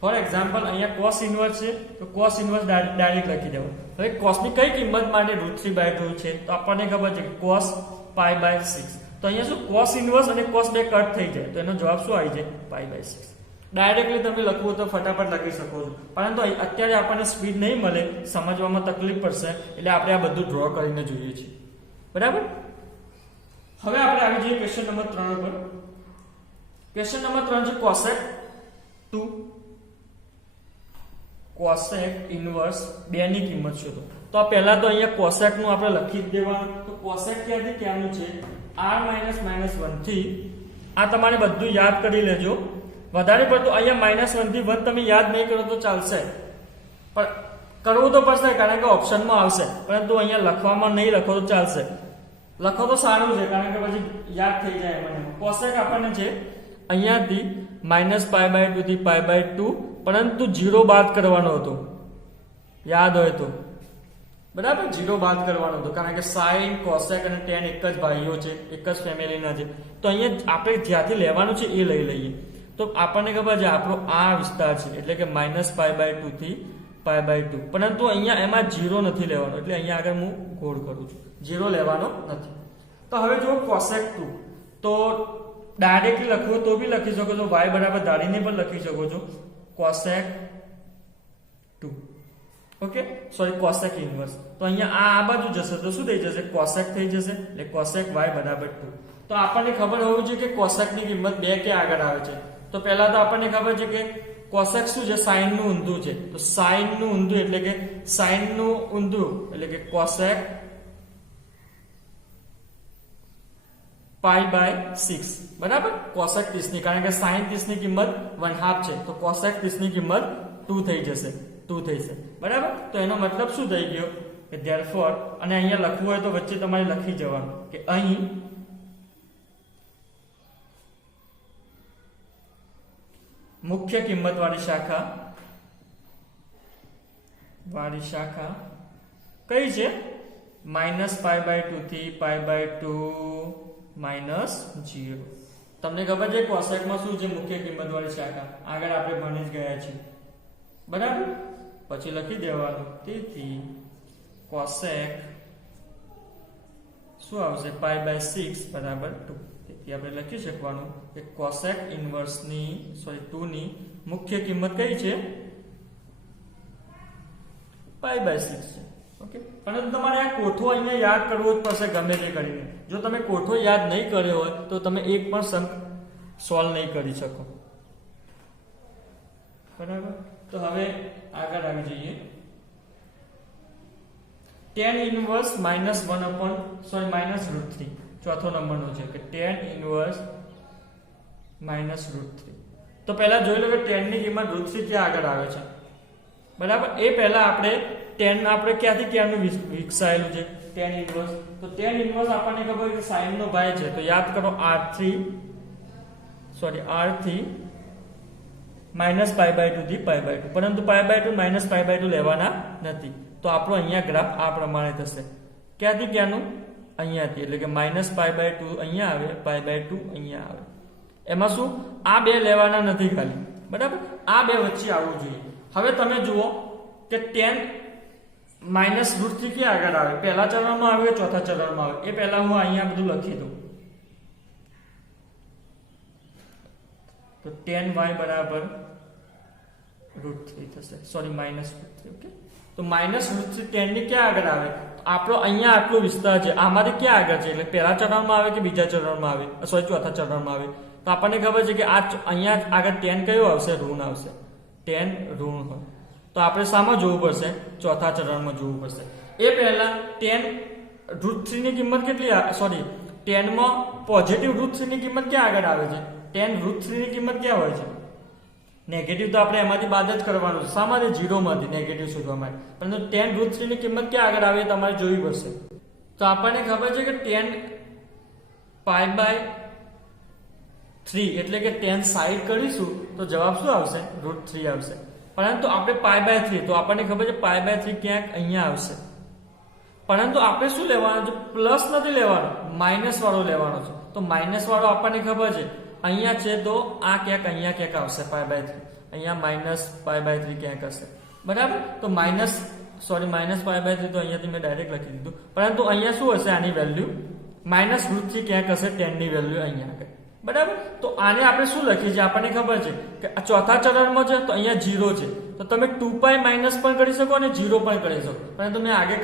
ફોર એક્ઝામ્પલ અહીંયા cos ઇન્વર્સ છે તો cos ઇન્વર્સ ડાયરેક્ટ લખી દેવું હવે cos ની કઈ કિંમત માટે √3/2 છે તો આપણને ખબર છે કે cos π/6 તો અહીંયા શું cos ઇન્વર્સ અને cos બે કટ થઈ જાય તો એનો જવાબ શું આવી જાય π/6 ડાયરેક્ટલી તમે લખવું તો ફટાફટ લખી શકો છો પરંતુ અત્યારે આપણને સ્પીડ નહીં મળે સમજવામાં તકલીફ પડશે એટલે આપણે આ બધું ડ્રો કરીને જોઈએ છીએ બરાબર હવે આપણે આવી જઈએ ક્વેશ્ચન નંબર 3 પર ક્વેશ્ચન નંબર 3 છે cosec ઇન્વર્સ 2 ની કિંમત શોધો તો આ પહેલા તો અહીંયા cosec નું આપણે લખી જ દેવાનું તો cosec ક્યાંથી ક્યાંનું છે r - 1 થી આ તમારે બધું યાદ કરી લેજો વધારે પડતું અહીંયા -1 થી 1 તમે યાદ નહીં કરો તો ચાલશે પણ કરવું તો પડશે કારણ કે ઓપ્શનમાં આવશે પરંતુ અહીંયા લખવામાં નહીં લખો તો ચાલશે લખો તો સારું છે કારણ કે પછી યાદ થઈ જાય મને cosec આપણને છે અહીંયાથી -π/2 થી π/2 પરંતુ 0 બાદ કરવાનો હતો યાદ હોય તો બરાબર 0 બાદ કરવાનો હતો કારણ કે sin cosec અને tan એક જ ભાઈઓ છે એક જ ફેમિલીના છે તો અહીંયા આપણે જ્યાંથી લેવાનું છે એ લઈ લઈએ તો આપણને ખબર છે આપણો આ વિસ્તાર છે એટલે કે -π/2 થી π/2 પરંતુ અહીંયા એમાં 0 નથી લેવાનો એટલે અહીંયા આગળ હું ગોળ કરું છું 0 લેવાનો નથી તો હવે જો cosec 2 તો ડાયરેક્ટલી લખવું તો બી લખી શકો છો y બરાબર ધારીને પણ લખી શકો છો cosec 2 okay sorry cosec inverse તો અહીંયા આ બાજુ જશે તો શું થઈ જશે cosec થઈ જશે એટલે cosec y બરાબર 2 તો આપણને ખબર હોવી જોઈએ કે cosec ની કિંમત 2 કે આગળ આવે છે તો પહેલા તો આપણને ખબર છે કે cosec શું છે sin નું ઊંધું છે તો sin નું ઊંધું એટલે કે sin નું ઊંધું એટલે કે cosec π/6 બરાબર cosec 30 ની કારણ કે sin 30 ની કિંમત 1/2 છે તો cosec 30 ની કિંમત 2 થઈ જશે બરાબર તો એનો મતલબ શું થઈ ગયો કે therefore અને અહીંયા લખવું હોય તો વચ્ચે તમારે લખી જવાનું કે અહીં મુખ્ય કિંમત વાળી શાખા કઈ છે -π/2 થી π/2 -0 તમને ખબર છે cosec માં શું છે મુખ્ય કિંમત વાળી શાખા આગળ આપણે ભણી જ ગયા છીએ બરાબર પછી લખી દેવાનું તેથી cosec શું આવશે π/6 બરાબર 2 તેથી આપણે લખી શકવાનું કે cosec ઇન્વર્સ ની 2 ની મુખ્ય કિંમત કઈ છે π/6 છે ઓકે પરંતુ તમારે આ કોઠો અહીંયા યાદ કરવો જ પડશે ગમે તે કરીને જો તમે કોઠો યાદ નહીં કર્યો હોય તો તમે એક પણ સમ સોલ્વ નહીં કરી શકો બરાબર તો હવે આગળ આવી જઈએ tan ઇન્વર્સ -1/√3 ચોથો નંબરનો છે કે tan ઇન્વર્સ -√3 તો પહેલા જોઈ લો કે tan ની કિંમત √3 ક્યાં આગળ આવે છે બરાબર એ પહેલા આપણે tan આપણે ક્યાંથી ક્યાંનું વિકસાયેલું છે tan ઇન્વર્સ તો tan ઇન્વર્સ આપણને ખબર છે sin નો ભાઈ છે તો યાદ કરો r થી -π/2 થી π/2 પરંતુ π/2 -π/2 લેવાના નથી તો આપણો અહીંયા ગ્રાફ આ પ્રમાણે થશે ક્યાંથી ક્યાંનું અહીંયાથી એટલે કે -π/2 અહીંયા આવે π/2 અહીંયા આવે એમાં શું આ બે લેવાના નથી ખાલી બરાબર આ બે વચ્ચે આવવું જોઈએ હવે તમે જુઓ કે tan -√3 ક્યાં આગળ આવે પહેલા ચરણમાં આવે ચોથા ચરણમાં આવે એ પહેલા હું અહીંયા બધું લખી દઉં તો tan y બરાબર √3 થશે, સોરી -√3. ઓકે, તો -√3 tan ની ક્યાં આગળ આવે? આપણો અહીંયા આટલો વિસ્તાર છે, આમાંથી ક્યાં આગળ છે? એટલે પહેલા ચરણમાં આવે કે બીજા ચરણમાં આવે, સોરી ચોથા ચરણમાં આવે? તો આપણને ખબર છે કે આ અહીંયા આગળ tan કયો આવશે? ઋણ આવશે. tan ઋણ હોય તો આપણે શામાં જોવું પડશે? ચોથા ચરણમાં જોવું પડશે. એ પહેલા tan √3 ની કિંમત કેટલી? સોરી, tan માં પોઝિટિવ √3 ની કિંમત ક્યાં આગળ આવે છે? tan √3 ની કિંમત ક્યાં હોય છે? નેગેટિવ તો આપણે એમાંથી બાદ જ કરવાનું છે. શામાંથી? 0 માંથી નેગેટિવ શોધવા માટે. પરંતુ tan √3 ની કિંમત ક્યાં આગળ આવે તમારે જોવી પડશે. તો આપણને ખબર છે કે tan π/3 એટલે કે tan સાઈડ કરીશું તો જવાબ શું આવશે? √3 આવશે. પરંતુ આપણે π/3, તો આપણને ખબર છે π/3 ક્યાંક અહીંયા આવશે. પરંતુ આપણે શું લેવાનું છે? પ્લસ નથી લેવાનો, માઇનસ વાળો લેવાનો છે. તો માઇનસ વાળો આપણને ખબર છે અહીંયા છે, તો આ ક્યાંક અહીંયા ક્યાંક આવશે π/3. અહીંયા -π/3 ક્યાંક હશે, બરાબર? તો -π/3 તો અહીંયાથી મેં ડાયરેક્ટ લખી દીધું. પરંતુ અહીંયા શું હશે? આની વેલ્યુ -√3 ક્યાંક હશે, tan ની વેલ્યુ અહીંયા આગળ, બરાબર? તો આને આપણે શું લખીએ છીએ? આપણને ખબર છે કે આ ચોથા ચરણમાં છે તો અહીંયા 0 છે, તો તમે 2π માઇનસ પણ કરી શકો અને 0 પણ કરી શકો. પરંતુ મેં આગળ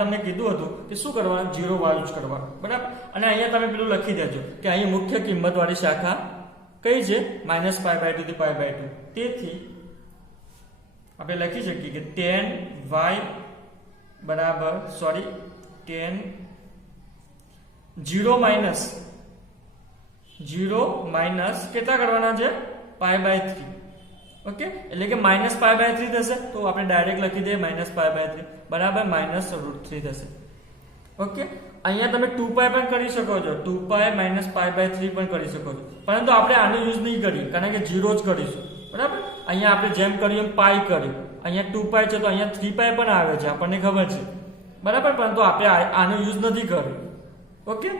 તમને કીધું હતું કે શું કરવાનું? 0 વાળું જ કરવાનું, બરાબર? અને અહીંયા તમે પેલું લખી દેજો કે અહીંયા મુખ્ય કિંમત વાળી શાખા કઈ છે? -π/2 થી π/2. તેથી આપણે લખી શકીએ કે tan y બરાબર, સોરી, tan 0 માઇનસ કેટલા કરવાના છે? π/3. ઓકે, એટલે કે -π/3 થશે. તો આપણે ડાયરેક્ટ લખી દઈએ -π/3 બરાબર -√3 થશે. ઓકે, અહીંયા તમે 2π પણ કરી શકો છો, 2π -π/3 પણ કરી શકો છો. પરંતુ આપણે આનો યુઝ નહીં કરીએ, કારણ કે 0 જ કરીશું, બરાબર? અહીંયા આપણે જેમ કર્યું એમ π કર્યું. અહીંયા 2π છે તો અહીંયા 3π પણ આવે છે, આપણને ખબર છે, બરાબર? પરંતુ આપણે આનો યુઝ નથી કર્યો. ઓકે,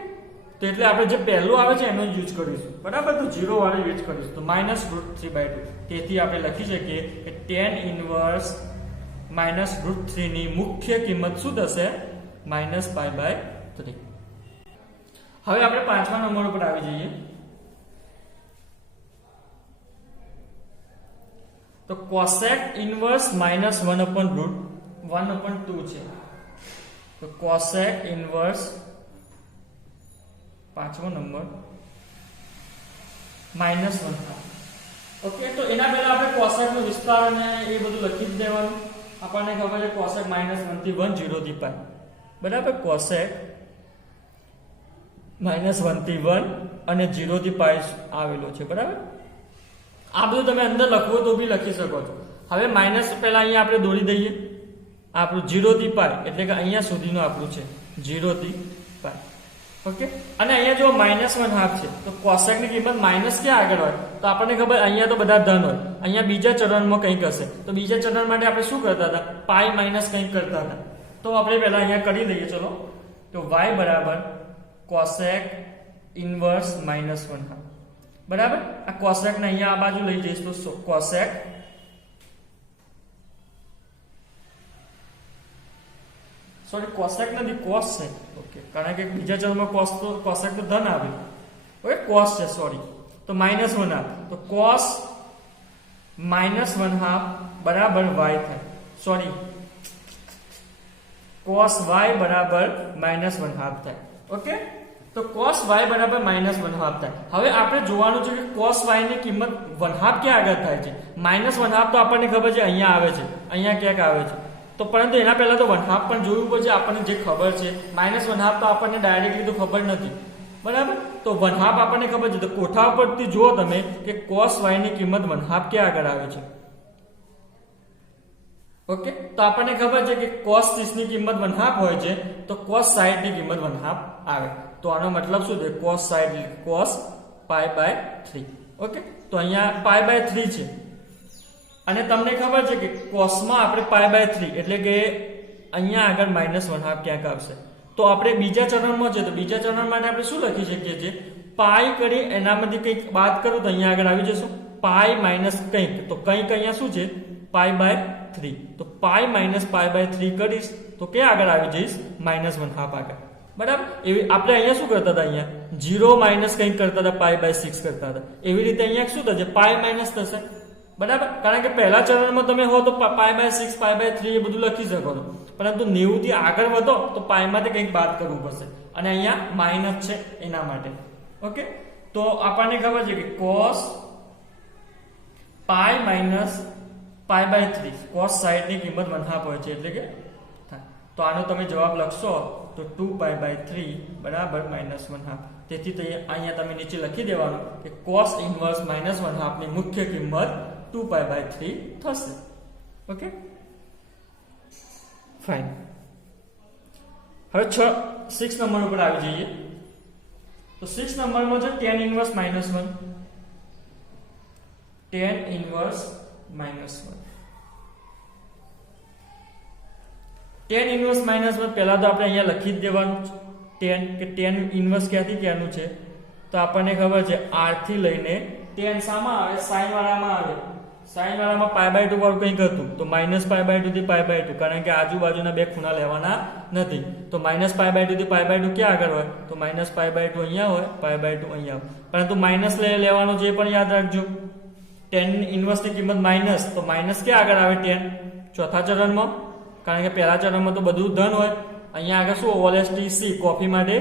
તો એટલે આપણે જે પહેલું આવે છે એનો યુઝ કરીશું, બરાબર? તો 0 વાળો યુઝ કરીશું. તો -√3/2. તેથી આપણે લખી શકીએ કે tan ઇન્વર્સ -√3 ની મુખ્ય કિંમત શું થશે? -π/3. હવે આપણે 5મા નંબર ઉપર આવી જઈએ. તો cosec ઇન્વર્સ -1/√1/2 છે. તો cosec ઇન્વર્સ 5મો નંબર -1/2. ઓકે, તો એના પહેલા આપણે cosec નો વિસ્તાર અને એ બધું લખી જ દેવાનું. આપણને ખબર છે cosec -1 થી 1, 0 થી π, બરાબર? cosec -1 થી 1 અને 0 થી π આવેલો છે, બરાબર? આ બધું તમે અંદર લખવો તો બી લખી શકો છો. હવે માઇનસ પહેલા અહીંયા આપણે દોરી દઈએ. આપણું 0 થી π એટલે કે અહીંયા સુધીનું આપણું છે 0 થી π. ઓકે, અને અહીંયા જો -1/2 છે તો cosec ની કિંમત માઇનસ ક્યાં આગળ હોય? તો આપણને ખબર અહીંયા તો બધા ધન હોય. અહીંયા બીજા ચરણમાં કંઈક હશે. તો બીજા ચરણ માટે આપણે શું કરતા હતા? π માઇનસ કંઈક કરતા હતા. તો આપણે પહેલા અહીંયા કરી દઈએ. ચલો, તો y બરાબર cosec ઇન્વર્સ -1/2, બરાબર? આ cosec ને અહીંયા આ બાજુ લઈ જઈશ તો cosec નથી, cos છે. ઓકે, કારણ કે બીજા ચરણમાં cosec તો ધન આવે. ઓકે, cos છે, સોરી. તો -1/2, તો cos -1/2 બરાબર y થાય. સોરી, cos y બરાબર -1/2 થાય. ઓકે, તો cos y બરાબર -1/2 થાય. હવે આપણે જોવાનું છે કે cos y ની કિંમત 1/2 ક્યાં આગળ થાય છે? -1/2 તો આપણને ખબર છે અહીંયા આવે છે, અહીંયા ક્યાંક આવે છે. તો પરંતુ એના પહેલા તો 1/2 પણ જોવું પડશે. આપણને જે ખબર છે -1/2 તો આપણને ડાયરેક્ટલી તો ખબર નથી, બરાબર? તો 1/2 આપણને ખબર છે. તો કોઠા પરથી જુઓ તમે કે cos y ની કિંમત 1/2 ક્યાં આગળ આવે છે. ઓકે, તો આપણને ખબર છે કે cos 30 ની કિંમત 1/2 હોય છે, તો cos 60 ની કિંમત 1/2 આવે. તો આનો મતલબ શું છે? cos 60 cos π/3. ઓકે, તો અહીંયા π/3 છે અને તમને ખબર છે કે cos માં આપણે π/3 એટલે કે અહીંયા આગળ -1/2 ક્યાંક આવશે. તો આપણે બીજા ચરણમાં છે, તો બીજા ચરણ માટે આપણે શું લખી શકીએ છીએ? π કરી એનામાંથી કંઈક બાદ કરું તો અહીંયા આગળ આવી જશું π માઇનસ કંઈક. તો કંઈક અહીંયા શું છે? π/3. તો π માઇનસ π/3 કરીશ તો ક્યાં આગળ આવી જઈશ? -1/2 આગળ, બરાબર? એવી આપણે અહીંયા શું કરતા હતા? અહીંયા 0 માઇનસ કંઈક કરતા હતા, π/6 કરતા હતા. એવી રીતે અહીંયા શું થશે? π માઇનસ થશે. બરાબર, કારણ કે પહેલા ચરણમાં તમે હો તો π/6 π/3 એ બધું લખી શકો છો, પરંતુ 90 થી આગળ વધો તો પાઈમાંથી કંઈક બાદ કરવું પડશે અને અહીંયા માઇનસ છે એના માટે. ઓકે, તો આપણને ખબર છે કે cos π - π/3 cos સાઈડ ની કિંમત 1/2 હોય છે એટલે કે થાય. તો આનો તમે જવાબ લખશો તો 2π/3 બરાબર -1/2. તેથી અહીંયા તમે નીચે લખી દેવાનું કે cos ઇન્વર્સ -1/2 ની મુખ્ય કિંમત 2π/3 થશે. Okay, fine. હવે 6 નંબર ઉપર આવી જઈએ. તો 6 નંબરમાં છે tan inverse -1. tan inverse -1. tan inverse -1 પહેલા તો આપણે અહીંયા લખી જ દેવાનું tan, કે tan ઇન્વર્સ ક્યાંથી ક્યાંનું છે તો આપણને ખબર છે r થી લઈને tan શામાં આવે, sin વાળામાં આવે. sin વાળામાં π/2 વાળું કંઈક હતું તો -π/2 થી π/2, કારણ કે આજુબાજુના બે ખૂણા લેવાના નથી. તો -π/2 થી π/2 ક્યાં આગળ હોય તો -π/2 અહીંયા હોય, π/2 અહીંયા હોય. પરંતુ માઇનસ લેવાનું જે પણ યાદ રાખજો. tan ઇન્વર્સ ની કિંમત માઇનસ, તો માઇનસ ક્યાં આગળ આવે tan ચોથા ચરણમાં, કારણ કે પહેલા ચરણમાં તો બધું ધન હોય. અહીંયા આગળ શું OLSTC કોફી માટે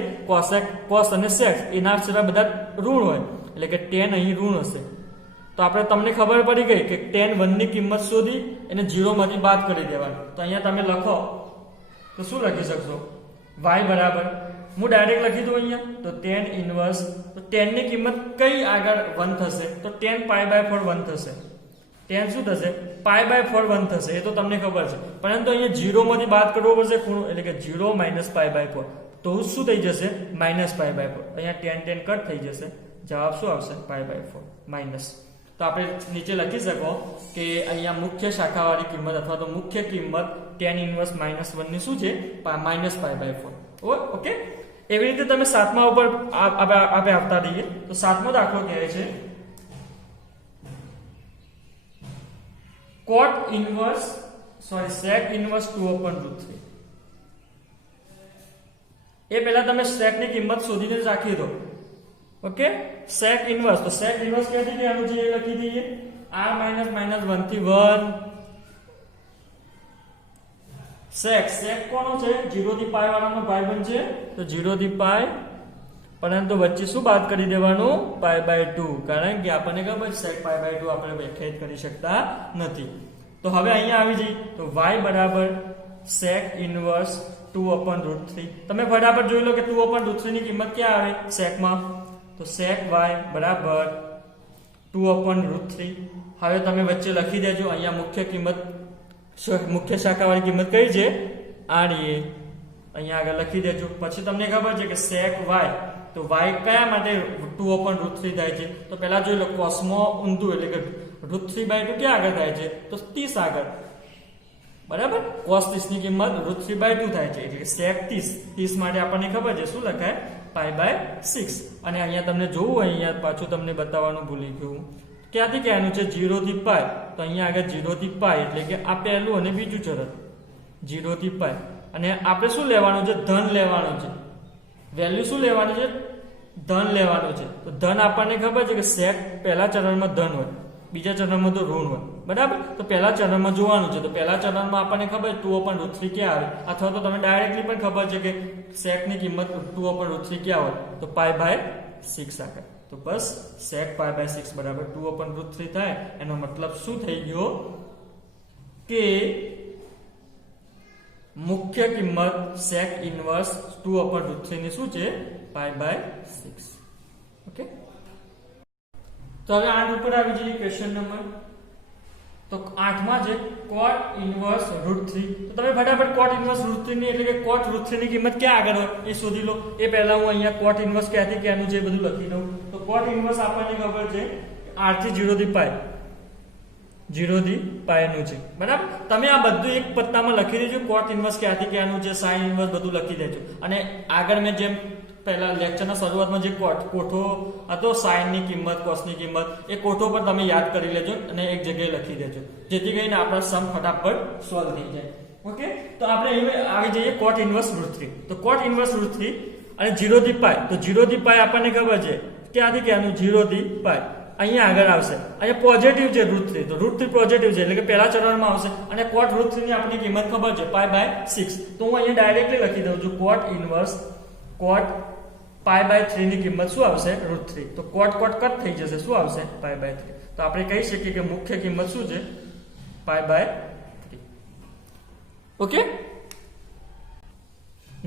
cos અને sec એના સિવાય બધા ઋણ હોય, એટલે કે tan અહીં ઋણ હશે. તો આપણે તમને ખબર પડી ગઈ કે tan 1 ની કિંમત શોધી એને 0 માંથી બાદ કરી દેવાની. તો અહીંયા તમે લખો તો શું લખી શકશો, y બરાબર, હું ડાયરેક્ટ લખી દઉં અહીંયા તો tan ઇન્વર્સ, તો tan ની કિંમત કઈ આગળ 1 થશે તો tan π/4 1 થશે. tan શું થશે π/4 1 થશે, એ તો તમને ખબર છે. પરંતુ અહીંયા 0 માંથી બાદ કરવો પડશે ખૂણો, એટલે કે 0 - π/4, તો શું થઈ જશે -π/4. અહીંયા tan કટ થઈ જશે, જવાબ શું આવશે π/4 માઇનસ. તો આપણે નીચે લખી શકો કે અહીંયા મુખ્ય શાખાવાળી કિંમત અથવા તો મુખ્ય કિંમત tan ઇન્વર્સ -1 ની શું છે -π/4. ઓકે, એવી રીતે તમે 7મા ઉપર આપણે આવતા રહીએ. તો 7મો દાખલો કહે છે sec ઇન્વર્સ 2/√3. એ પહેલા તમે sec ની કિંમત શોધીને રાખી દો. ઓકે, sec ઇન્વર્સ, તો sec ઇન્વર્સ ક્યાંથી ક્યાંનું છે એ લખી દઈએ, r - -1 થી 1. sec કોનો છે 0 થી π વાળાનો ભાઈબંધ છે, તો 0 થી π, પરંતુ વચ્ચે શું બાદ કરી દેવાનું π/2, કારણ કે આપણને ખબર sec π/2 આપણે વ્યાખ્યાયિત કરી શકતા નથી. તો હવે અહીંયા આવી જઈએ તો y બરાબર sec ઇન્વર્સ 2/√3. તમે ફટાફટ જોઈ લો કે 2/√3 ની કિંમત ક્યાં આવે sec માં, તો sec y બરાબર 2/√3. હવે તમે વચ્ચે લખી દેજો અહીંયા મુખ્ય શાખાવાળી કિંમત કઈ છે r, અહીંયા આગળ લખી દેજો. પછી તમને ખબર છે કે sec y, તો y કયા માટે 2/√3 થાય છે તો પહેલા જોઈ લો cosમાં ઊંધું, એટલે કે √3/2 ક્યાં આગળ થાય છે તો 30 આગળ, બરાબર. cos 30 ની કિંમત √3/2 થાય છે, એટલે કે sec 30 માટે આપણને ખબર છે શું લખાય π/6. અને અહીંયા તમને જોવું, અહીંયા પાછું તમને બતાવવાનું ભૂલી ગયું, ક્યાંથી ક્યાંનું છે 0 થી π, તો અહીંયા આગળ 0 થી π એટલે કે આ પહેલું અને બીજું ચરણ 0 થી π. અને આપણે શું લેવાનું છે ધન લેવાનું છે, વેલ્યુ શું લેવાની છે ધન લેવાનું છે. તો ધન આપણને ખબર છે કે sec પહેલા ચરણમાં ધન હોય, બીજા ચરણમાં તો ઋણ હોય, બરાબર. તો પહેલા ચરણમાં જોવાનું છે, તો પહેલા ચરણમાં આપણને ખબર 2/√3 ક્યાં આવે, અથવા તો તમે ડાયરેક્ટલી પણ ખબર છે કે sec ની કિંમત 2/√3 ક્યાં હોય તો π/6 આગળ. તો બસ sec π/6 બરાબર 2/√3 થાય. એનો મતલબ શું થઈ ગયો કે મુખ્ય કિંમત sec ઇન્વર્સ 2/√3 ની શું છે π/6. ઓકે, તો હવે 8 ઉપર આવી જઈએ ક્વેશ્ચન નંબર. તો 8માં છે cot ઇન્વર્સ √3. તો તમે ફટાફટ cot ઇન્વર્સ √3 ની, એટલે કે cot √3 ની કિંમત ક્યાં આગળ હોય એ શોધી લો. એ પહેલા હું અહીંયા cot ઇન્વર્સ ક્યાંથી ક્યાંનું છે બધું લખી દઉં. તો cot ઇન્વર્સ આપણને ખબર છે r થી 0 થી π, 0 થી π નું છે, બરાબર. તમે આ બધું એક પત્તામાં લખી દેજો, cot ઇન્વર્સ ક્યાંથી ક્યાંનું છે, sin ઇન્વર્સ બધું લખી દેજો. અને આગળ મેં જેમ પહેલા લેક્ચરના શરૂઆતમાં જે કોઠો હતો sin ની કિંમત cos ની કિંમત, એ કોઠો પર તમે યાદ કરી લેજો અને એક જગ્યાએ લખી દેજો, જેથી કરીને આપણો સમ ફટાફટ સોલ્વ થઈ જાય. ઓકે, તો આપણે આવી જઈએ cot ઇન્વર્સ √3. તો cot ઇન્વર્સ √3 અને 0 થી π, તો 0 થી π આપણને ખબર છે ક્યાંથી ક્યાંનું 0 થી π, અહીંયા આગળ આવશે. અહીંયા પોઝિટિવ છે √3, તો √3 પોઝિટિવ છે એટલે કે પહેલા ચરણમાં આવશે. અને cot √3 ની આપણી કિંમત ખબર છે π/6, તો હું અહીંયા ડાયરેક્ટલી લખી દઉં છું cot ઇન્વર્સ cot π/3 ની કિંમત શું આવશે √3. તો cot કટ થઈ જશે, શું આવશે π/3. તો આપણે કહી શકીએ કે મુખ્ય કિંમત શું છે π/3. ઓકે,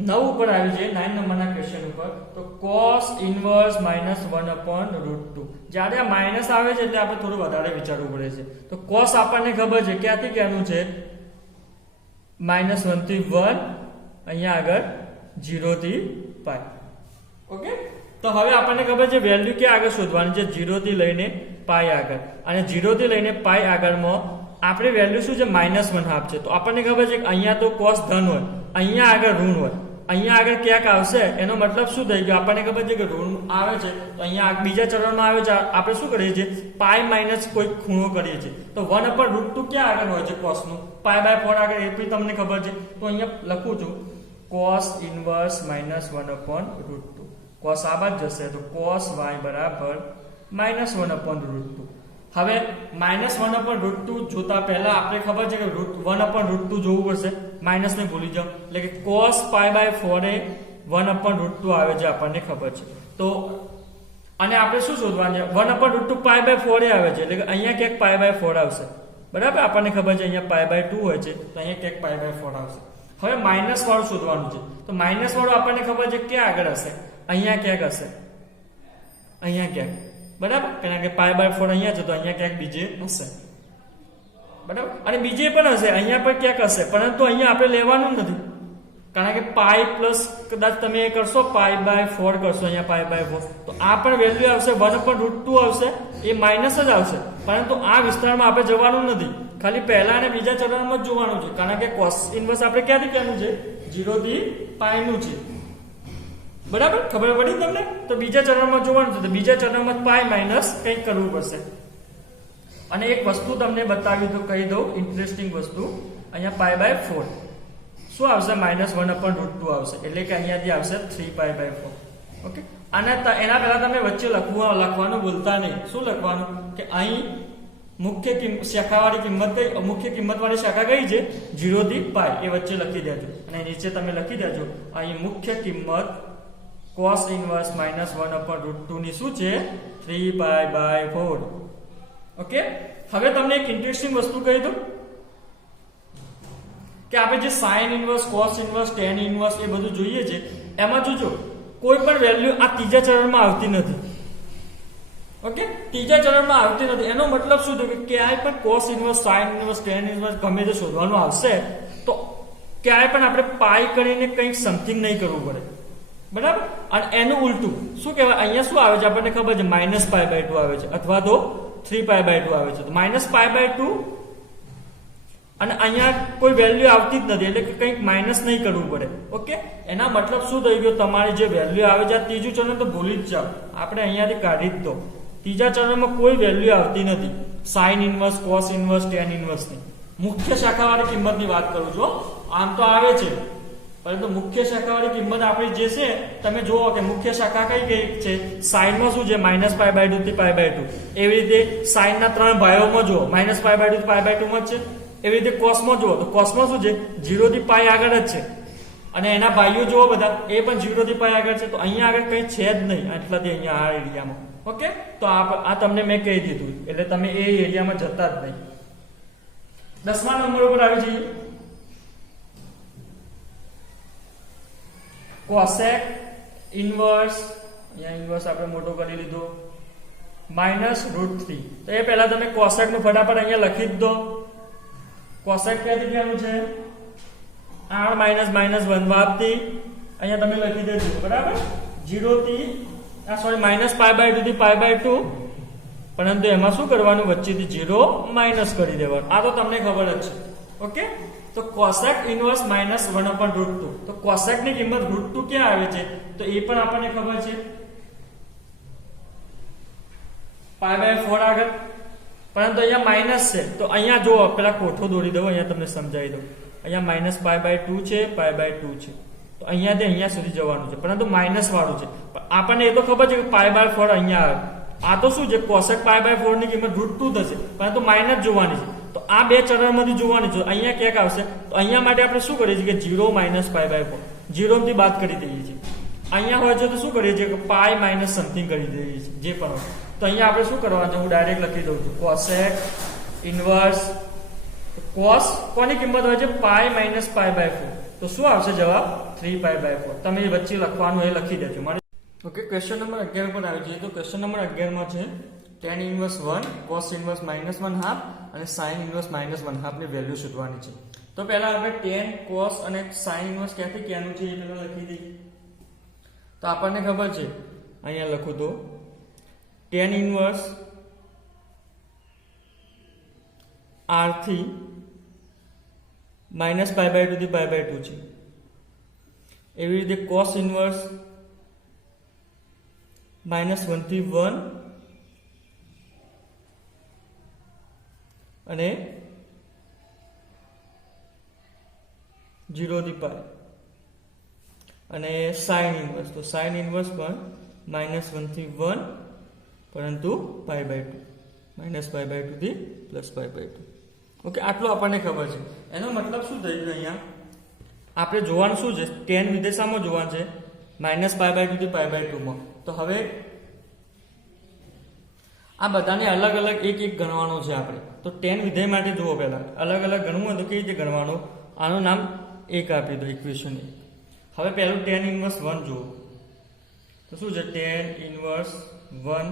9 ઉપર આવી છે 9 નંબરના ક્વેશ્ચન ઉપર. તો cos ઇન્વર્સ -1/√2. જ્યારે આ માઇનસ આવે છે એટલે આપણે થોડું વધારે વિચારવું પડે છે. તો cos આપણને ખબર છે ક્યાંથી ક્યાંનું છે -1 થી 1, અહીંયા આગળ 0 થી π. ઓકે, તો હવે આપણને ખબર છે વેલ્યુ ક્યાં આગળ શોધવાની છે 0 થી લઈને π આગળ. અને 0 થી લઈને π આગળમાં આપણે વેલ્યુ શું છે -1/2 છે. તો આપણને ખબર છે કે અહીંયા તો cos ધન હોય, અહીંયા આગળ ઋણ હોય, અહીંયા આગળ ક્યાંક આવશે. એનો મતલબ શું થઈ ગયો, આપણને ખબર છે કે ઋણ આવે છે તો અહીંયા બીજા ચરણમાં આવે છે. આપણે શું કરીએ છીએ પાઈ માઇનસ કોઈ ખૂણો કરીએ છીએ. તો 1/√2 ક્યાં આગળ હોય છે cos નું π/4 આગળ, એ પણ તમને ખબર છે. તો અહીંયા લખું છું cos ઇન્વર્સ -1/√2. cos આ બાદ જશે તો cos y બરાબર -1/√2. હવે -1/√2 જોતા પહેલા આપણે ખબર છે કે 1/√2 જોવું પડશે, માઇનસ ને ભૂલી જાઓ. એટલે કે cos π/4 એ 1/√2 આવે છે, આપણને ખબર છે. તો અને આપણે શું શોધવાનું છે 1/√2 π/4 એ આવે છે, એટલે કે અહીંયા ક્યાંક π/4 આવશે. બરાબર, આપણને ખબર છે અહીંયા π/2 હોય છે, તો અહીંયા ક્યાંક π/4 આવશે. હવે માઇનસ વાળું શોધવાનું છે. તો માઇનસ વાળું આપણને ખબર છે ક્યાં આગળ હશે, અહીંયા ક્યાંક હશે, અહીંયા ક્યાંક. બરાબર, કારણ કે π/4 અહીંયા છે તો અહીંયા ક્યાંક બીજે હશે. બરાબર, અને બીજે પણ હશે, અહીંયા પણ ક્યાંક હશે, પરંતુ અહીંયા આપણે લેવાનું નથી. કારણ કે પાઈ પ્લસ કદાચ તમે એ કરશો π/4 કરશો, અહીંયા π/4, તો આ પણ વેલ્યુ આવશે 1/√2 આવશે, એ માઇનસ જ આવશે. પરંતુ આ વિસ્તારમાં આપણે જવાનું નથી, ખાલી પહેલા અને બીજા ચરણમાં જ જોવાનું છે. કારણ કે cos ઇન્વર્સ આપણે ક્યાંથી ક્યાંનું છે 0 થી π નું છે. બરાબર, ખબર પડી તમને? તો બીજા ચરણમાં જોવાનું છે, તો બીજા ચરણમાં π માઇનસ કંઈક કરવું પડશે. અને એક વસ્તુ તમને બતાવી તો કહી દઉં, ઇન્ટરેસ્ટિંગ વસ્તુ. અહીંયા π/4 શું આવશે -1/√2 આવશે, એટલે કે અહીંયાથી આવશે 3π/4. ઓકે, અને એના પહેલા તમે વચ્ચે લખવાનું ભૂલતા નહીં. શું લખવાનું કે અહીં મુખ્ય શાખાવાળી કિંમત કઈ, મુખ્ય કિંમતવાળી શાખા કઈ છે 0 થી π, એ વચ્ચે લખી દેજો. અને નીચે તમે લખી દેજો અહીં મુખ્ય કિંમત cos ઇન્વર્સ -1/√2 ની શું છે 3π/4. ઓકે, હવે તમને એક ઇન્ટરેસ્ટિંગ વસ્તુ કહી દઉં કે આપણે જે sin inverse, cos inverse, tan inverse એ બધું જોઈએ છે, એમાં જોજો કોઈ પણ વેલ્યુ આ ત્રીજા ચરણમાં આવતી નથી. ઓકે, ત્રીજા ચરણમાં આવતી નથી. એનો મતલબ શું થયો કે ક્યાંય પણ cos inverse, sin inverse, tan inverse ગમે તે શોધવાનું આવશે તો ક્યાંય પણ આપણે પાઈ કરીને કંઈક સમથિંગ નહીં કરવું પડે. બરાબર, અને એનું ઉલટું શું કહેવાય, અહીંયા શું આવે છે આપણને ખબર છે -π/2 આવે છે, અથવા તો 3π/2 આવે છે. તો -π/2 અને અહીંયા કોઈ વેલ્યુ આવતી જ નથી, એટલે કે કંઈક માઇનસ નહીં કરવું પડે. ઓકે, એના મતલબ શું થઈ ગયો, તમારી જે વેલ્યુ આવે છે આ ત્રીજું ચરણ તો ભૂલી જ જાઓ, આપણે અહીંયાથી કાઢી જ દો. ત્રીજા ચરણમાં કોઈ વેલ્યુ આવતી નથી sin inverse, cos inverse, tan inverse ની. મુખ્ય શાખાવાળી કિંમતની વાત કરું છું. આમ તો આવે છે, પરંતુ મુખ્ય શાખાવાળી કિંમત આપણી જે છે, તમે જુઓ કે મુખ્ય શાખા કઈ છે, sin માં શું છે -π/2 થી π/2. એવી રીતે sin ના 3 ભાઈઓમાં જુઓ -π/2 થી π/2 માં જ છે. એવી રીતે cos માં જુઓ તો cos માં શું છે 0 થી π આગળ જ છે, અને એના ભાઈઓ જુઓ બધા એ પણ 0 થી π આગળ છે. તો અહીંયા આગળ કઈ છે જ નહીં, આટલાથી અહીંયા આ એરિયામાં. ઓકે, તો આ તમને મેં કહી દીધું, એટલે તમે એ એરિયામાં જતા જ નહીં. 10મા નંબર ઉપર આવી જઈએ. cosec ઇન્વર્સ, અહીંયા ઇન્વર્સ આપણે મોટો કરી લીધો, -√3. તો એ પહેલા તમે cosec નું ફટાફટ અહીંયા લખી જ દો. cosec ક્યાંથી ક્યાંનું છે r -1 વાપથી અહીંયા તમે લખી દેજો. બરાબર, 0 થી -π/2 થી π/2, પરંતુ એમાં શું કરવાનું, વચ્ચેથી 0 માઇનસ કરી દેવાનું. આ તો તમને ખબર જ છે. ઓકે, તો cosec ઇન્વર્સ -1/√2. તો cosec ની કિંમત √2 ક્યાં આવે છે, તો એ પણ આપણને ખબર છે π/4 આગળ, પરંતુ અહીંયા માઇનસ છે. તો અહીંયા જો પેલા કોઠો દોરી દઉં, અહીંયા તમને સમજાવી દઉં. અહીંયા -π/2 છે, π/2 છે, તો અહીંયાથી અહીંયા સુધી જવાનું છે, પરંતુ માઇનસ વાળું છે. આપણને એ તો ખબર છે કે π/4 અહીંયા આવે, આ તો શું છે કોસેક π/4 ની કિંમત √2 થશે, પરંતુ માઇનસ જોવાની છે. તો આ બે ચરણમાંથી જોવાની છે. અહીંયા ક્યાંક આવશે, તો અહીંયા માટે આપણે શું કરીએ છીએ કે 0 - π/4 0 થી બાદ કરી દઈએ છીએ. અહીંયા હોય છે તો શું કરીએ છીએ કે π માઇનસ સમથિંગ કરી દઈએ છીએ, જે પણ હોય. તો અહીંયા આપણે શું કરવાનું છે, હું ડાયરેક્ટ લખી દઉં છું કોસેક ઇનવર્સ કોસ કોની કિંમત હોય છે π - π/4. તો શું આવશે જવાબ 3π/4. તમે વચ્ચે લખવાનું એ લખી દેજો. ઓકે, ક્વેશ્ચન નંબર 11 પર આવી જઈએ. તો ક્વેશ્ચન નંબર 11 માં છે tan ઇનવર્સ 1 cos ઇનવર્સ -1/2 અને sin ઇનવર્સ -1/2 ની વેલ્યુ શોધવાની છે. તો પહેલા આપણે tan cos અને sin ઇનવર્સ ક્યાંથી ક્યાંનું છે એ પહેલા લખી દઈએ. તો આપણને ખબર છે, અહીંયા લખું તો tan ઇનવર્સ r થી -π/2 થી π/2 છે. એવી રીતે cos ઇનવર્સ -1 થી 1 અને 0 થી π. અને sin ઇનવર્સ, તો sin ઇનવર્સ પણ -1 થી 1 પરંતુ π/2 -π/2 થી +π/2. ઓકે, આટલું આપણને ખબર છે. એનો મતલબ શું થઈ ગયું, અહીંયા આપણે જોવાનું શું છે, tan વિદેશામાં જોવાનું છે -π/2 થી π/2 માં. તો હવે આ બધાને અલગ અલગ એક એક ગણવાનું છે આપણે. તો tan વિધેય માટે જુઓ, પહેલા અલગ અલગ ગણવું હોય તો કેવી રીતે ગણવાનું, આનું નામ 1 આપી દો, ઇક્વેશન 1. હવે પહેલું tan ઇનવર્સ 1 જુઓ. તો શું છે tan ઇનવર્સ 1,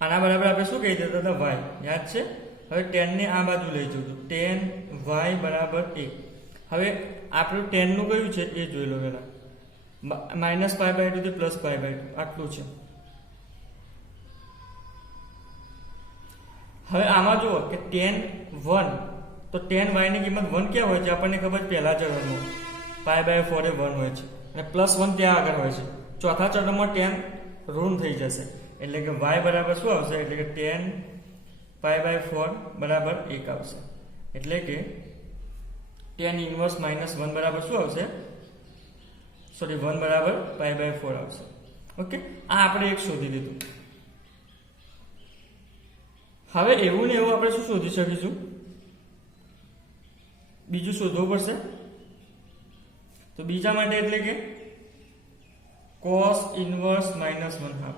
આના બરાબર આપણે શું કહી દેતા હતા, y, યાદ છે. હવે tan ને આ બાજુ લઈ જજો, tan y બરાબર 1. હવે આપણું tan નું કયું છે એ જોઈ લો પહેલા, -π/2 થી +π/2, આટલું છે. હવે આમાં જુઓ કે tan 1, તો tan y ની કિંમત 1 ક્યાં હોય છે આપણને ખબર, પહેલા ચરણમાં π/4 એ 1 હોય છે અને +1 ત્યાં આગળ હોય છે. ચોથા ચરણમાં tan ઋણ થઈ જશે, એટલે કે y બરાબર શું આવશે, એટલે કે tan π/4 બરાબર 1 આવશે. એટલે કે tan ઇનવર્સ -1 બરાબર શું આવશે, સોરી 1 બરાબર π/4 આવશે. ઓકે, આ આપણે એક શોધી લીધું. હવે એવું ને એવું આપણે શું શોધી શકીશું, બીજું શોધવું પડશે. તો બીજા માટે એટલે કે cos ઇનવર્સ -1/2.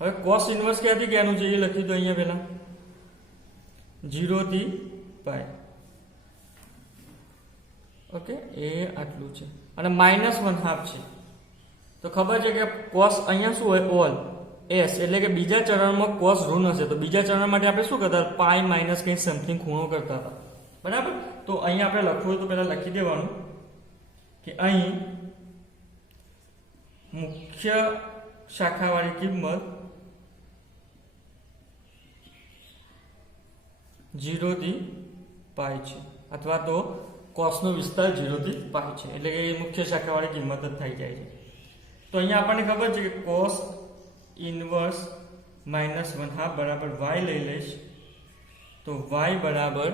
હવે cos ઇનવર્સ ક્યાંથી ક્યાંનું છે એ લખી દો અહીંયા પહેલા, 0 થી π. ઓકે, એ આટલું છે અને -1/2 છે. તો ખબર છે કે cos અહીંયા શું હોય, ઓલ s, એટલે કે બીજા ચરણમાં cos ઋણ હશે. તો બીજા ચરણ માટે આપણે શું કરતા, π માઇનસ કંઈ સમથિંગ ખૂણો કરતા હતા, બરાબર. તો અહીંયા આપણે લખવું હોય તો પહેલા લખી દેવાનું કે અહીં મુખ્ય શાખાવાળી કિંમત 0 થી π છે, અથવા તો cos નો વિસ્તાર 0 થી π છે, એટલે કે એ મુખ્ય શાખાવાળી કિંમત જ થઈ જાય છે. તો અહીંયા આપણને ખબર છે કે cos ઇનવર્સ -1/2 બરાબર y લઈ લઈશ. તો y બરાબર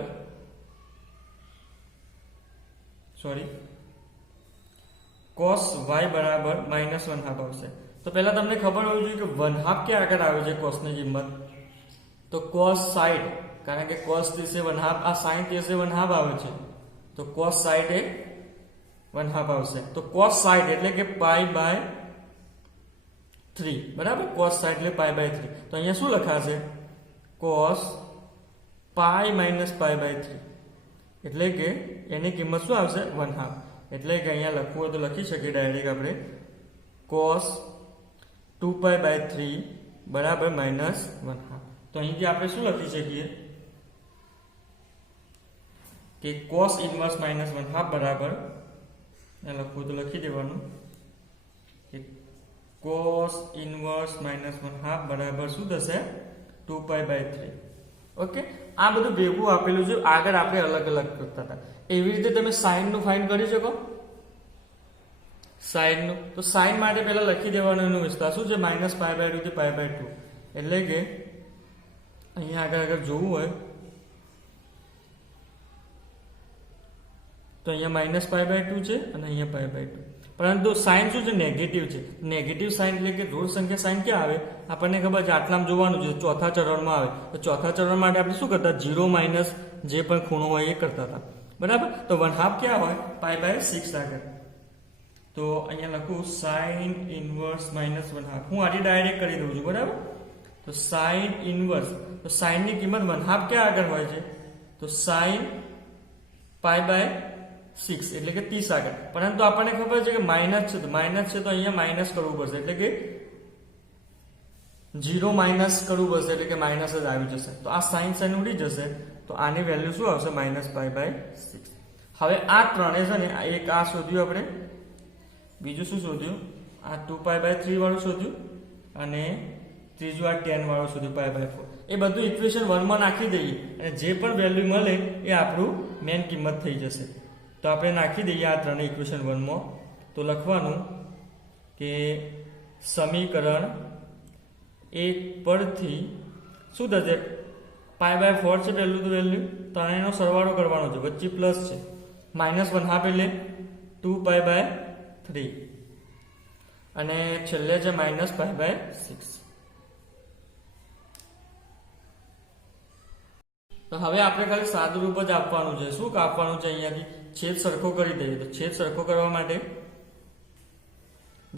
cos y બરાબર -1/2 આવશે. તો પહેલા તમને ખબર હોવી જોઈએ કે 1/2 ક્યાં આગળ આવે છે cos ની કિંમત, તો cos સાઈડ, કારણ કે cos 1/2, આ sin 1/2 આવે છે, તો cos સાઈડ એ 1/2 આવશે. તો cos સાઈડ એટલે કે π/3, બરાબર. cos સાઈડ એટલે π/3. તો અહીંયા શું લખાશે, cos π - π/3, એટલે કે એની કિંમત શું આવશે, 1/2. એટલે કે અહીંયા લખવું હોય તો લખી શકીએ ડાયરેક્ટ આપણે cos 2π/3 બરાબર -1/2. તો અહીંથી આપણે શું લખી શકીએ કે cos ઇનવર્સ -1/2 બરાબર, લખવું તો લખી દેવાનું કે cos ઇનવર્સ -1/2 બરાબર શું થશે, 2π/3. ઓકે, આ બધું ભેગું આપેલું છે. આગળ આપણે અલગ અલગ કરતા હતા, એવી રીતે તમે સાઇન નું ફાઇન્ડ કરી શકો. સાઇન નું, તો સાઇન માટે પહેલા લખી દેવાનું એનો વિસ્તાર શું છે, -π/2 થી π/2. એટલે કે અહીંયા આગળ જોવું હોય તો અહીંયા -π/2 છે અને અહીંયા π/2. પરંતુ સાઇન શું છે? નેગેટિવ છે. નેગેટિવ સાઇન એટલે કે ઋણ સંખ્યા સાઇન ક્યાં આવે? આપણને ખબર છે આટલામાં જોવાનું છે, ચોથા ચરણમાં આવે. તો ચોથા ચરણ માટે આપણે શું કરતા? 0 માઇનસ જે પણ ખૂણો હોય એ કરતા હતા. બરાબર. તો 1/2 ક્યાં હોય? π/6 આગળ. તો અહીંયા લખું સાઇન ઇનવર્સ માઇનસ 1/2. હું આડી ડાયરેક્ટ કરી દઉં છું. બરાબર. તો સાઇન ઇનવર્સ, તો સાઇન ની કિંમત 1/2 ક્યાં આગળ હોય છે? તો સાઇન π/6 એટલે કે 30 આગળ. પરંતુ આપણને ખબર છે કે માઇનસ છે, તો માઇનસ છે તો અહીંયા માઇનસ કરવું પડશે, એટલે કે 0 માઇનસ કરવું પડશે, એટલે કે માઇનસ જ આવી જશે. તો આ સાઇન સાઇન ઉડી જશે, તો આની વેલ્યુ શું આવશે? -π/6. હવે આ ત્રણે છે ને, એક આ શોધ્યું આપણે, બીજું શું શોધ્યું? આ 2π/3 વાળું શોધ્યું, અને ત્રીજું આ 10 વાળું શોધ્યું, π/4. એ બધું ઇક્વેશન 1 માં નાખી દઈએ અને જે પણ વેલ્યુ મળે એ આપણું મેન કિંમત થઈ જશે. તો આપણે નાખી દઈએ આ ત્રણે ઇક્વેશન 1 માં. તો લખવાનું કે સમીકરણ 1 પરથી શું થશે? π/4 છે પહેલું તો વેલ્યુ, ત્રણેયનો સરવાળો કરવાનો છે, વચ્ચે પ્લસ છે, -1/2 એટલે 2π/3 અને છેલ્લે છે -π/6. તો હવે આપણે ખાલી સાદું રૂપ જ આપવાનું છે. શું આપવાનું છે? અહીંયાથી છેદ સરખો કરી દઈએ. તો છેદ સરખો કરવા માટે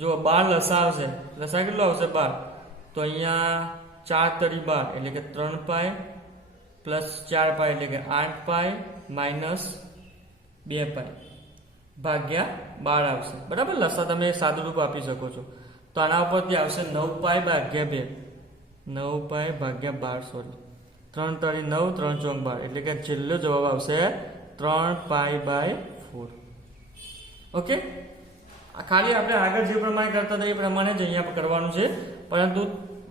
જો 12 લસા આવશે. લસા કેટલો આવશે? 12. તો અહીંયા 4 તરી 12 એટલે કે 3π પ્લસ 4π એટલે કે 8π માઇનસ 2π ભાગ્યા 12 આવશે. બરાબર. લસા તમે સાદું રૂપ આપી શકો છો. તો આના ઉપરથી આવશે 9π ભાગ્યા 2, 9π ભાગ્યા 12, સોરી, 3 તરી 9, 3 ચોક 12 એટલે કે છેલ્લો જવાબ આવશે 3π/4. ઓકે. ખાલી આપણે આગળ જે પ્રમાણે કરતા હતા એ પ્રમાણે જ અહીંયા કરવાનું છે, પરંતુ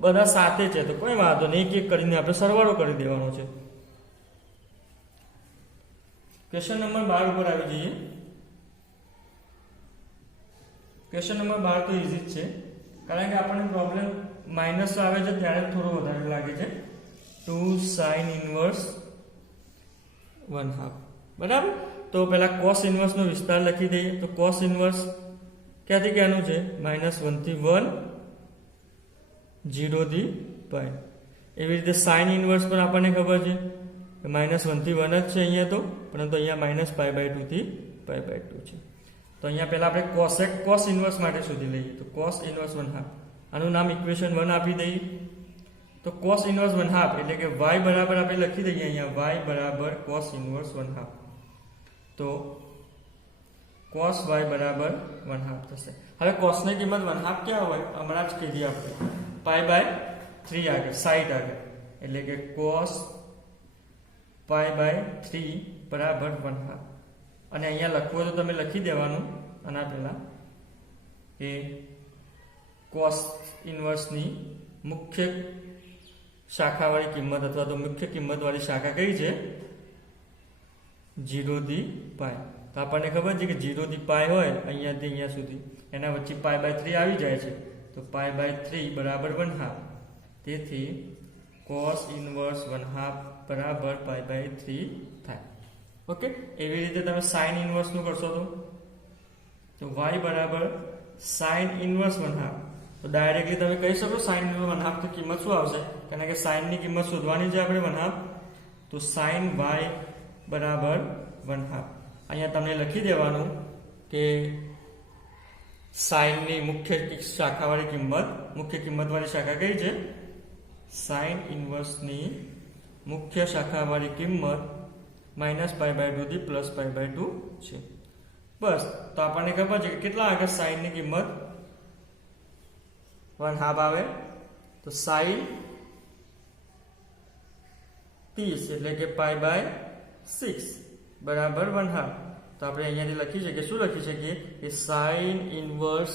બધા સાથે છે તો કોઈ વાંધો નહીં, એક એક કરીને આપણે સરવાળો કરી દેવાનો છે. ક્વેશ્ચન નંબર 12 ઉપર આવી જઈએ. ક્વેશ્ચન નંબર 12 તો ઇઝી જ છે, કારણ કે આપણને પ્રોબ્લેમ માઇનસ આવે છે ત્યારે થોડો વધારે લાગે છે. 2 sin ઇનવર્સ 1/2. બરાબર. તો પહેલા cos ઇનવર્સ નો વિસ્તાર લખી દઈએ. તો cos ઇનવર્સ ક્યાંથી ક્યાંનું છે? -1 થી 1, 0 થી π. એવી રીતે sin ઇનવર્સ પણ આપણને ખબર છે કે -1 થી 1 જ છે અહીંયા તો, પરંતુ અહીંયા -π/2 થી π/2 છે. તો અહીંયા પહેલા આપણે cos ઇનવર્સ માટે શોધી લઈએ. તો cos ઇનવર્સ 1/2, આનું નામ ઇક્વેશન 1 આપી દઈએ. તો cos ઇનવર્સ 1/2 એટલે કે y બરાબર આપણે લખી દઈએ અહીંયા, y બરાબર cos ઇનવર્સ 1/2. તો cos y બરાબર 1/2 થશે. હવે cos ની કિંમત 1/2 ક્યાં હોય? હમણાં જ કીધી આપણે, π/3 આગળ, સાઈડ આગળ, એટલે કે cos π/3 બરાબર 1/2. અને અહીંયા લખવું તો તમે લખી દેવાનું આના પહેલા કે cos ઇનવર્સની મુખ્ય શાખાવાળી કિંમત અથવા તો મુખ્ય કિંમતવાળી શાખા કઈ છે? 0 થી π. તો આપણને ખબર છે કે 0 થી π હોય અહીંયાથી અહીંયા સુધી, એના વચ્ચે π/3 આવી જાય છે. તો π/3 બરાબર 1/2. તેથી cos ઇનવર્સ 1/2 બરાબર π/3 થાય. ઓકે. એવી રીતે તમે sin ઇનવર્સ નું કરશો તો y બરાબર sin ઇનવર્સ 1/2. તો ડાયરેક્ટલી તમે કહી શકો sin ઇનવર્સ 1/2 તો કિંમત શું આવશે? કારણ કે sin ની કિંમત શોધવાની છે આપણે 1/2. તો sin y બરાબર 1/2. અહીંયા તમને લખી દેવાનું કે sin ની મુખ્ય શાખાવાળી કિંમત, મુખ્ય કિંમતવાળી શાખા કઈ છે? sin ઇનવર્સ ની મુખ્ય શાખાવાળી કિંમત -π/2 થી +π/2 છે. બસ. તો આપણને ખબર છે કે કેટલા આગળ sin ની કિંમત 1/2 આવે. તો sin 30 એટલે કે π/6 બરાબર 1/2. તો આપણે અહીંયાથી લખી શકીએ, શું લખી શકીએ કે sin ઇનવર્સ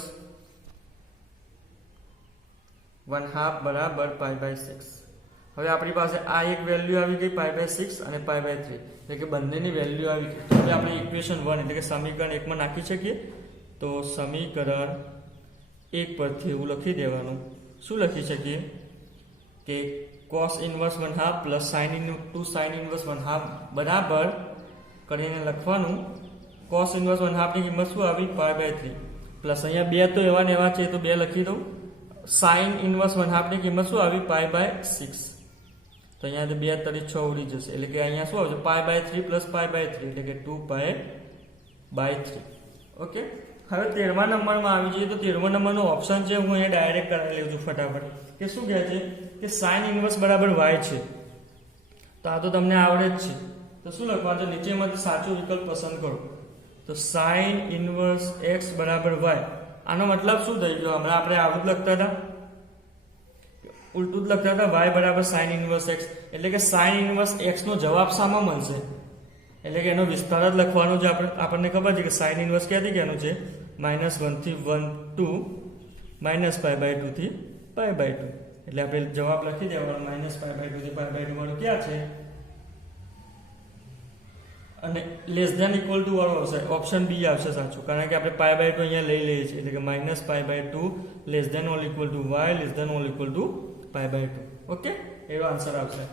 1/2 બરાબર π/6. હવે આપણી પાસે આ એક વેલ્યુ આવી ગઈ π/6 અને π/3, એટલે કે બંનેની વેલ્યુ આવી ગઈ. હવે આપણે ઇક્વેશન 1 એટલે કે સમીકરણ 1 માં નાખી શકીએ. તો સમીકરણ 1 પરથી એવું લખી દેવાનું, શું લખી શકીએ કે cos inverse 1/2 plus sin inverse 1/2 બરાબર કરીને લખવાનું cos ઇનવર્સ 1/2 ની કિંમત શું આવી? π/3 પ્લસ અહીંયા 2 તો એવા ને એવા છે તો 2 લખી દઉં. સાઇન ઇનવર્સ 1/2 ની કિંમત શું આવી π/6. તો અહીંયા 2 તરી 6 ઉડી જશે એટલે કે અહીંયા શું આવશે π/3 પ્લસ π/3 એટલે કે 2π/3. ઓકે, હવે 13મા નંબરમાં આવી જઈએ તો 13મા નંબરનો ઓપ્શન છે હું અહીંયા ડાયરેક્ટ કરી લઉં છું ફટાફટ કે શું કહે છે કે સાઇન ઇનવર્સ બરાબર y છે. તો આ તો તમને આવડે જ છે. તો શું લખવાનું છે નીચેમાંથી સાચો વિકલ્પ પસંદ કરો. તો સાઇન ઇનવર્સ x બરાબર y. આનો મતલબ શું થઈ ગયો? હમણાં આપણે આવું જ લખતા હતા, ઉલટું જ લખતા હતા y બરાબર સાઇન ઇનવર્સ x એટલે કે સાઇન ઇનવર્સ x નો જવાબ શામાં મળશે એટલે કે એનો વિસ્તાર જ લખવાનો છે. આપણને ખબર છે કે સાઇન ઇનવર્સ ક્યાંથી ક્યાંનું છે -1 થી 1 ટુ -π/2 થી π/2 એટલે આપણે જવાબ લખી દેવાનો -π/2 થી π/2 વાળું ક્યાં છે અને લેસ ધેન ઇક્વલ ટુ વાળો આવશે ઓપ્શન બી આવશે સાચું કારણ કે આપણે π/2 અહીંયા લઈ લઈએ છીએ એટલે કે -π/2 less than or equal to y less than or equal to π/2. Okay, એવો આન્સર આવશે.